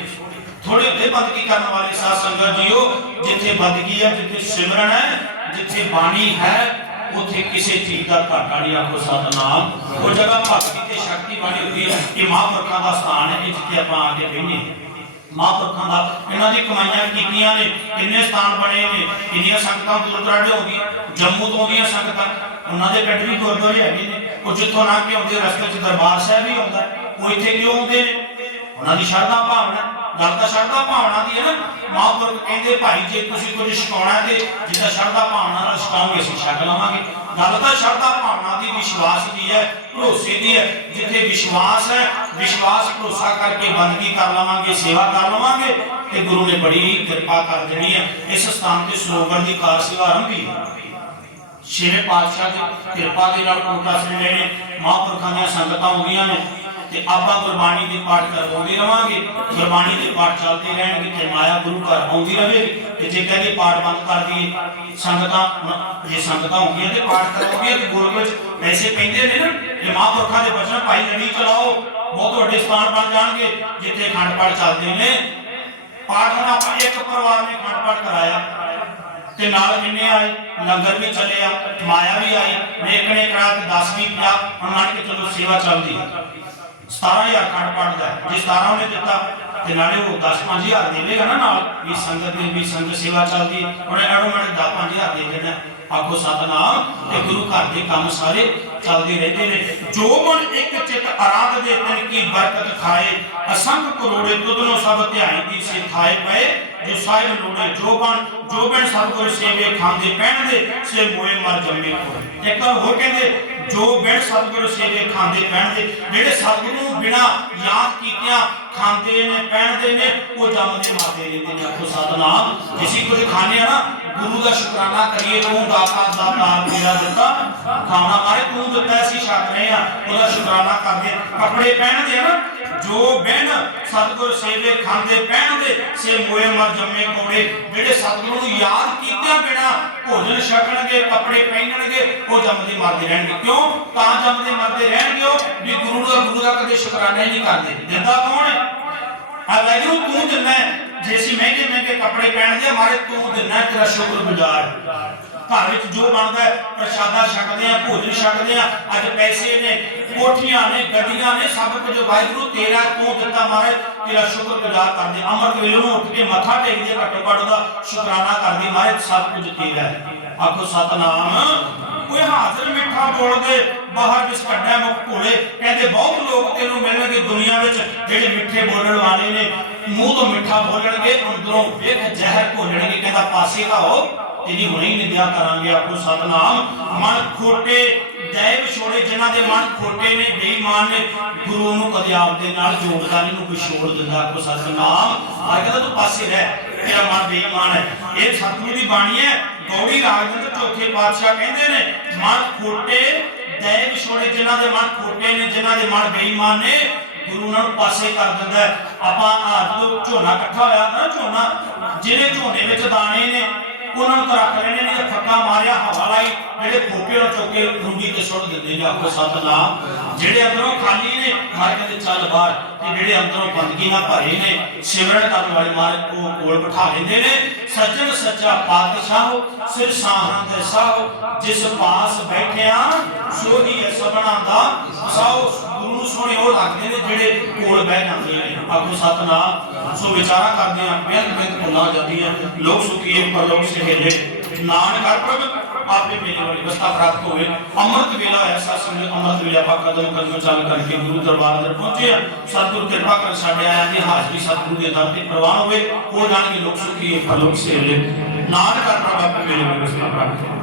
ਥੋੜੇ ਹੁੰਦੇ ਬੰਦਗੀ ਕਰਨ ਵਾਲੇ ਸਾਧ ਸੰਗਤ ਜੀਓ? ਜਿੱਥੇ ਬੰਦਗੀ ਹੈ, ਜਿੱਥੇ ਸਿਮਰਨ ਹੈ, ਜਿੱਥੇ ਬਾਣੀ ਹੈ, ਉੱਥੇ ਕਿਸੇ ਚੀਜ਼ ਦਾ ਘਾਟਾ ਨਹੀਂ ਆਖੋ ਸਤਨਾਮ। ਉਹ ਜਗ੍ਹਾ ਭਗਤੀ ਤੇ ਸ਼ਕਤੀ ਬਣੀ ਹੋਈ ਹੈ ਇਹ ਮਹਾਂਪੁਰਖਾਂ ਦਾ ਸਥਾਨ ਹੈ ਜਿੱਥੇ ਆਪਾਂ ਆ ਕੇ ਬੈਠੇ ਮਹਾਂਪੁਰਖਾਂ ਦਾ ਇਹਨਾਂ ਦੀ ਕਮਾਈਆਂ ਕੀਤੀਆਂ ਨੇ, ਕਿੰਨੇ ਸਥਾਨ ਬਣੇ ਨੇ, ਕਿੰਨੀਆਂ ਸੰਗਤਾਂ ਦੂਰ ਦਰਾਡੇ ਆਉਂਦੀਆਂ ਜੰਮੂ ਤੋਂ ਆਉਂਦੀਆਂ ਸੰਗਤਾਂ, ਉਹਨਾਂ ਦੇ ਪਿੰਡ ਵੀ ਗੁਰਦੁਆਰੇ ਹੈਗੇ ਨੇ। ਉਹ ਜਿੱਥੋਂ ਨਾ ਕੇ ਆਉਂਦੇ, ਰਸਤੇ 'ਚ ਦਰਬਾਰ ਸਾਹਿਬ ਵੀ ਆਉਂਦਾ, ਉਹ ਇੱਥੇ ਕਿਉਂ ਆਉਂਦੇ ਨੇ? ਉਹਨਾਂ ਦੀ ਸ਼ਰਧਾ ਭਾਵਨਾ ਗੱਲ ਤਾਂ ਸ਼ਰਧਾ ਭਾਵਨਾ ਦੀ ਹੈ ਨਾ। ਮਹਾਂਪੁਰਖ ਕਹਿੰਦੇ, ਭਾਈ, ਜੇ ਤੁਸੀਂ ਕੁਝ ਛਕਾਉਣਾ ਤੇ ਜਿੱਦਾਂ ਸ਼ਰਧਾ ਭਾਵਨਾ ਨਾਲ ਛਕਾਉਂਗੇ ਅਸੀਂ ਛਕ ਲਵਾਂਗੇ। ਗੱਲ ਤਾਂ ਸ਼ਰਧਾ ਭਾਵਨਾ ਦੀ ਵਿਸ਼ਵਾਸ ਦੀ ਹੈ, ਭਰੋਸੇ ਦੀ ਹੈ। ਜਿੱਥੇ ਵਿਸ਼ਵਾਸ ਹੈ, ਵਿਸ਼ਵਾਸ ਭਰੋਸਾ ਕਰਕੇ ਬੰਦਗੀ ਕਰ ਲਵਾਂਗੇ, ਸੇਵਾ ਕਰ ਲਵਾਂਗੇ ਤੇ ਗੁਰੂ ਨੇ ਬੜੀ ਕਿਰਪਾ ਕਰ ਦੇਣੀ ਹੈ। ਇਸ ਸਥਾਨ ਤੇ ਸਰੋਵਰ ਦੀ ਕਾਰ ਸੇਵਾ ਆਰੰਭੀ ਛੇਵੇਂ ਪਾਤਸ਼ਾਹ ਦੀ ਕਿਰਪਾ ਦੇ ਨਾਲ ਕੋਟਾ ਸਿੰਘ ਨੇ। ਮਹਾਂਪੁਰਖਾਂ ਦੀਆਂ ਸੰਗਤਾਂ ਹੋ ਗਈਆਂ ਨੇ। ਤੇ ਆਪਾਂ ਗੁਰਬਾਣੀ ਦੇ ਪਾਠ ਕਰਵਾਉਂਦੇ ਰਵਾਂਗੇ। ਗੁਰਬਾਣੀ ਦੇ ਪਾਠ ਚੱਲਦੇ ਰਹਿਣਗੇ ਤੇ ਮਾਇਆ ਗੁਰੂ ਘਰ ਆਉਂਦੀ ਰਹੇ ਤੇ ਜੇ ਕਹਿੰਦੇ ਪਾਠ ਬੰਦ ਕਰ ਦਈਏ, ਸੰਗਤਾਂ ਜੇ ਸੰਗਤਾਂ ਹੋ ਤੇ ਪਾਠ ਕਰਾਉਂਦੀਆਂ ਤੇ ਗੁਰੂ ਵਿੱਚ ਪੈਸੇ ਨੇ ਨਾ ਇਹ ਮਹਾਂਪੁਰਖਾਂ ਦੇ ਬਚਨ ਭਾਈ ਲੜੀ ਚਲਾਓ, ਬਹੁਤ ਵੱਡੇ ਸਥਾਨ ਬਣ ਜਾਣਗੇ ਜਿੱਥੇ ਅਖੰਡ ਪਾਠ ਚੱਲਦੇ ਨੇ। ਪਾਠ ਹੁਣ ਆਪਾਂ ਇੱਕ ਪਰਿਵਾਰ ਨੇ ਖੰਡ ਪਾਠ ਕਰਾਇਆ। ਤੇ ਨਾਲ ਕਿੰਨੇ ਆਏ? ਲੰਗਰ ਵੀ ਚੱਲਿਆ, ਮਾਇਆ ਵੀ ਆਈ ਨੇਕਣੇ ਕਰਾ 10 ਵੀ ਪਿਆ, ਹੁਣ ਮੰਨ ਕੇ ਚਲੋ ਸੇਵਾ ਚੱਲਦੀ ਹੈ। 17000 ਖੰਡ ਪਾਠ ਦਾ। ਜੇ 17 ਉਹਨੇ ਦਿੱਤਾ, ਤੇ ਨਾਲੇ ਉਹ 10 5000 ਦੇਵੇਗਾ ਨਾ ਨਾਲ, ਵੀ ਸੰਗਤ ਦੀ, ਵੀ ਸੰਗਤ ਸੇਵਾ ਚੱਲਦੀ ਉਹਨੇ ਆਟੋਮੈਟਿਕ 10 5000 ਦੇ ਦੇਣਾ। ਆਖੋ ਸਤਨਾਮ, ਤੇ ਗੁਰੂ ਘਰ ਦੇ ਕੰਮ ਸਾਰੇ ਚੱਲਦੇ ਰਹਿੰਦੇ ਨੇ। ਜੋ ਮਨ ਇੱਕ ਚਿਤ ਆਰਾਧ ਦੇ ਤਨ ਕੀ ਬਰਕਤ ਖਾਏ, ਅਸੰਖ ਕਰੋੜੇ ਤੁਧਨੋਂ ਸਭ ਧਿਆਈ ਦੀ ਸਿਖਾਏ ਪਏ। ਜੋ ਸਾਹਿਬ ਲੋੜੇ ਜੋ ਬਣ ਜੋ ਬਣ ਸਤਿਗੁਰ ਸੇਵੇ ਖਾਂਦੇ ਪਹਿਣਦੇ ਸੇ ਮੋਏ ਮਰ ਜੰਮੇ ਕੋ ਇੱਕ ਹੋਰ ਕਹਿੰਦੇ ਜੋ ਬਿਨ ਸਤਿਗੁਰ ਸੇਵੇ ਖਾਂਦੇ ਪਹਿਣਦੇ, ਜਿਹੜੇ ਸਤਿਗੁਰ ਬਿਨਾ ਯਾਦ ਕੀਤਿਆਂ ਖਾਂਦੇ ਨੇ, ਪਹਿਣਦੇ ਨੇ, ਉਹ ਜੰਮਦੇ ਮਾਰਦੇ ਰਹਿੰਦੇ ਨੇ। ਆਖੋ ਸਤਨਾਮ। ਜਿਸੀ ਕੁਝ ਖਾਣੇ ਆ ਨਾ, ਗੁਰੂ ਦਾ ਸ਼ੁਕਰਾਨਾ ਕਰੀਏ, ਤੂੰ ਦਾਤਾ ਦਾ ਨਾਮ ਮੇਰਾ ਦਿੱਤਾ। ਖਾਣਾ ਮਾਰੇ, ਤੂੰ ਦਿੱਤਾ, ਅਸੀਂ ਛਕ ਰਹੇ ਆ ਉਹਦਾ ਸ਼ੁਕਰਾਨਾ ਕਰਦੇ ਆ। ਕੱਪੜੇ ਪਹਿਨਦੇ ਆ ਨਾ ਜੋ ਬਿਨ ਸਤਿਗੁਰ ਸੇਵੇ ਖਾਂਦੇ ਪਹਿਨਦੇ ਸੇ ਮੋਏ ਮਰ ਜੰਮੇ ਕੋੜੇ ਜਿਹੜੇ ਸਤਿਗੁਰੂ ਨੂੰ ਯਾਦ ਕੀਤਿਆਂ ਬਿਨਾ ਭੋਜਨ ਛਕਣਗੇ, ਕੱਪੜੇ ਪਹਿਨਣਗੇ, ਉਹ ਜੰਮਦੇ ਮਰਦੇ ਰਹਿਣਗੇ। ਕਿਉਂ? ਤਾਂ ਜੰਮਦੇ ਮਰਦੇ ਰਹਿਣਗੇ ਵੀ ਗੁਰੂ ਦਾ ਗੁਰੂ ਦਾ ਕਦੇ ਸ਼ੁਕਰਾਨਾ ਹੀ ਨਹੀਂ ਕਰਦੇ। ਦਿੰਦਾ ਕੌਣ ਹੈ? ਆ ਵੈਗਰੂ ਤੂੰ ਦਿੰਦਾ ਹੈ। ਮਹਿੰਗੇ ਮਹਿੰਗੇ ਕੱਪੜੇ ਪਹਿਨਦੇ ਆ ਮਾਰੇ ਤੂੰ ਦਿੰਦਾ ਤੇਰਾ ਸ਼ੁਕਰਗੁਜ਼ਾਰ ਘਰ ਵਿੱਚ ਜੋ ਬਣਦਾ ਹੈ, ਪ੍ਰਸ਼ਾਦਾ ਛਕਦੇ ਆ ਭੋਜਨ ਛਕਦੇ ਆ ਅੱਜ ਪੈਸੇ ਨੇ ਕੋਠੀਆਂ ਨੇ ਗੱਡੀਆਂ ਨੇ ਸਭ ਕੁਝ ਵਾਹਿਗੁਰੂ ਤੇਰਾ ਤੂੰ ਦਿੱਤਾ ਮਾਰੇ ਤੇਰਾ ਸ਼ੁਕਰਗੁਜ਼ਾਰ ਕਰਦੇ ਅੰਮ੍ਰਿਤ ਵੇਲੇ ਨੂੰ ਉੱਠ ਕੇ ਮੱਥਾ ਟੇਕਦੇ ਘੱਟੋ ਘੱਟ ਦਾ ਸ਼ੁਕਰਾਨਾ ਕਰਦੇ ਮਾਰੇ ਸਭ ਕੁਝ ਤੇਰਾ ਹੈ। ਆਖੋ ਸਤਨਾਮ। ਕੋਈ ਹਾਜ਼ਰ ਮਿੱਠਾ ਬੋਲਦੇ ਬਾਹਰ ਜਿਸ ਕੱਢਿਆ ਮੁਖ ਭੋਲੇ, ਕਹਿੰਦੇ ਬਹੁਤ ਲੋਕ ਤੈਨੂੰ ਮਿਲਣਗੇ ਦੁਨੀਆ ਵਿੱਚ, ਜਿਹੜੇ ਮਿੱਠੇ ਬੋਲਣ ਵਾਲੇ ਨੇ। ਮੂੰਹ ਤੋਂ ਮਿੱਠਾ ਬੋਲਣਗੇ, ਅੰਦਰੋਂ ਵੇਖ ਜ਼ਹਿਰ ਘੋਲਣਗੇ, ਕਹਿੰਦਾ ਪਾਸੇ ਆਓ, ਤੇਰੀ ਹੁਣੇ ਨਿੰਦਿਆ ਕਰਾਂਗੇ ਆਪੋ ਸਤਨਾਮ। ਮਨ ਖੋਟੇ ਦੈ ਵਿਛੋੜੇ ਜਿਨ੍ਹਾਂ ਦੇ ਮਨ ਖੋਟੇ ਨੇ, ਬੇਈਮਾਨ ਨੇ, ਗੁਰੂ ਨੂੰ ਕਦੇ ਆਪ ਦੇ ਨਾਲ ਜੋੜਦਾ ਨਹੀਂ ਨੂੰ ਵਿਛੋੜ ਦਿੰਦਾ ਆਪੋ ਸਤਨਾਮ। ਆ ਕਹਿੰਦਾ ਤੂੰ ਪਾਸੇ ਰਹਿ, ਤੇਰਾ ਮਨ ਬੇਈਮਾਨ ਹੈ। ਇਹ ਸਤਿਗੁਰੂ ਦੀ ਬਾਣੀ ਹੈ, ਗੌੜੀ ਰਾਜਵੰਤ ਚੌਥੇ ਪਾਤਸ਼ਾਹ ਕਹਿੰਦੇ ਨੇ, ਮਨ ਖੋਟੇ ਦੈ ਵਿਛੋੜੇ ਜਿਨ੍ਹਾਂ ਦੇ ਮਨ ਖੋਟੇ ਨੇ, ਜਿਨ੍ਹਾਂ ਦੇ ਮਨ ਬੇਈਮਾਨ ਨੇ, ਗੁਰੂ ਉਹਨਾਂ ਨੂੰ ਪਾਸੇ ਕਰ ਦਿੰਦਾ ਆਪਾਂ ਆ ਜਦੋਂ ਝੋਨਾ ਇਕੱਠਾ ਹੋਇਆ, ਨਾ ਝੋਨਾ ਜਿਹੜੇ ਝੋਨੇ ਵਿੱਚ ਦਾਣੇ ਨੇ ਉਹਨਾਂ ਨੂੰ ਤਾਂ ਰੱਖ ਲੈਣੇ ਨੇ ਜੇ ਮਾਰਿਆ, ਹਵਾ ਲਾਈ, ਜਿਹੜੇ ਖੋਪੇ ਨੂੰ ਚੁੱਕ ਕੇ ਰੂੰਗੀ ਤੇ ਸੁੱਟ ਦਿੰਦੇ ਨੇ ਆਪੋ ਸਤਨਾਮ ਜਿਹੜੇ ਅੰਦਰੋਂ ਖਾਲੀ ਨੇ, ਮਾਰ ਕੇ ਤੇ ਚੱਲ ਬਾਹਰ। ਤੇ ਜਿਹੜੇ ਅੰਦਰੋਂ ਬੰਦਗੀ ਨਾਲ ਭਰੇ ਨੇ, ਸਿਮਰਨ ਕਰਨ ਵਾਲੇ ਮਾਰ ਉਹ ਕੋਲ ਬਿਠਾ ਲੈਂਦੇ ਨੇ। ਸੱਜਣ ਸੱਚਾ ਪਾਤਸ਼ਾਹ, ਸਿਰ ਸਾਹਾਂ ਤੇ ਸਾਹ, ਜਿਸ ਪਾਸ ਬੈਠਿਆ ਸੋਹੀ ਹੈ ਸਭਨਾ ਦਾ ਸਾਹ ਗੁਰੂ ਸੋਹਣੇ ਉਹ ਲੱਗਦੇ ਨੇ ਜਿਹੜੇ ਕੋਲ ਬਹਿ ਜਾਂਦੇ ਨੇ। ਆਖੋ ਸਤਨਾਮ ਸੋ ਵਿਚਾਰਾ ਕਰਦੇ ਆ, ਬੇਅੰਤ ਬੇਅੰਤ ਭੁੱਲਾਂ ਜਾਂਦੀਆਂ ਲੋਕ ਸੁਖੀਏ ਪਰਲੋਕ ਸਹੇਲੇ ਨਾਨਕ ਹਰ ਪ੍ਰਭ, ਆਪੇ ਮੇਰੇ ਵਾਲੀ ਵਸਤਾ ਪ੍ਰਾਪਤ ਹੋਵੇ। ਅੰਮ੍ਰਿਤ ਵੇਲਾ ਐਸਾ ਸਮਝ ਅੰਮ੍ਰਿਤ ਵੇਲਾ ਆਪਾਂ ਕਦਮ ਕਦਮ ਚੱਲ ਕਰਕੇ ਗੁਰੂ ਦਰਬਾਰ ਦੇ ਪਹੁੰਚੇ ਆ। ਸਤਿਗੁਰ ਕਿਰਪਾ ਕਰ ਸਾਡੇ ਆਇਆਂ ਦੀ ਹਾਜ਼ਰੀ, ਸਤਿਗੁਰੂ ਦੇ ਦਰ ਤੇ ਪ੍ਰਵਾਨ ਹੋਵੇ। ਹੋ ਜਾਣਗੇ ਲੋਕ ਸੁਖੀਏ ਪਰਲੋਕ ਸਹੇਲੇ ਨਾਨਕ ਹਰ ਪ੍ਰਭ, ਆਪੇ ਮੇਰੇ ਵਾਲੀ ਵਸਤਾ ਪ੍ਰਾਪਤ ਹੋਵੇ।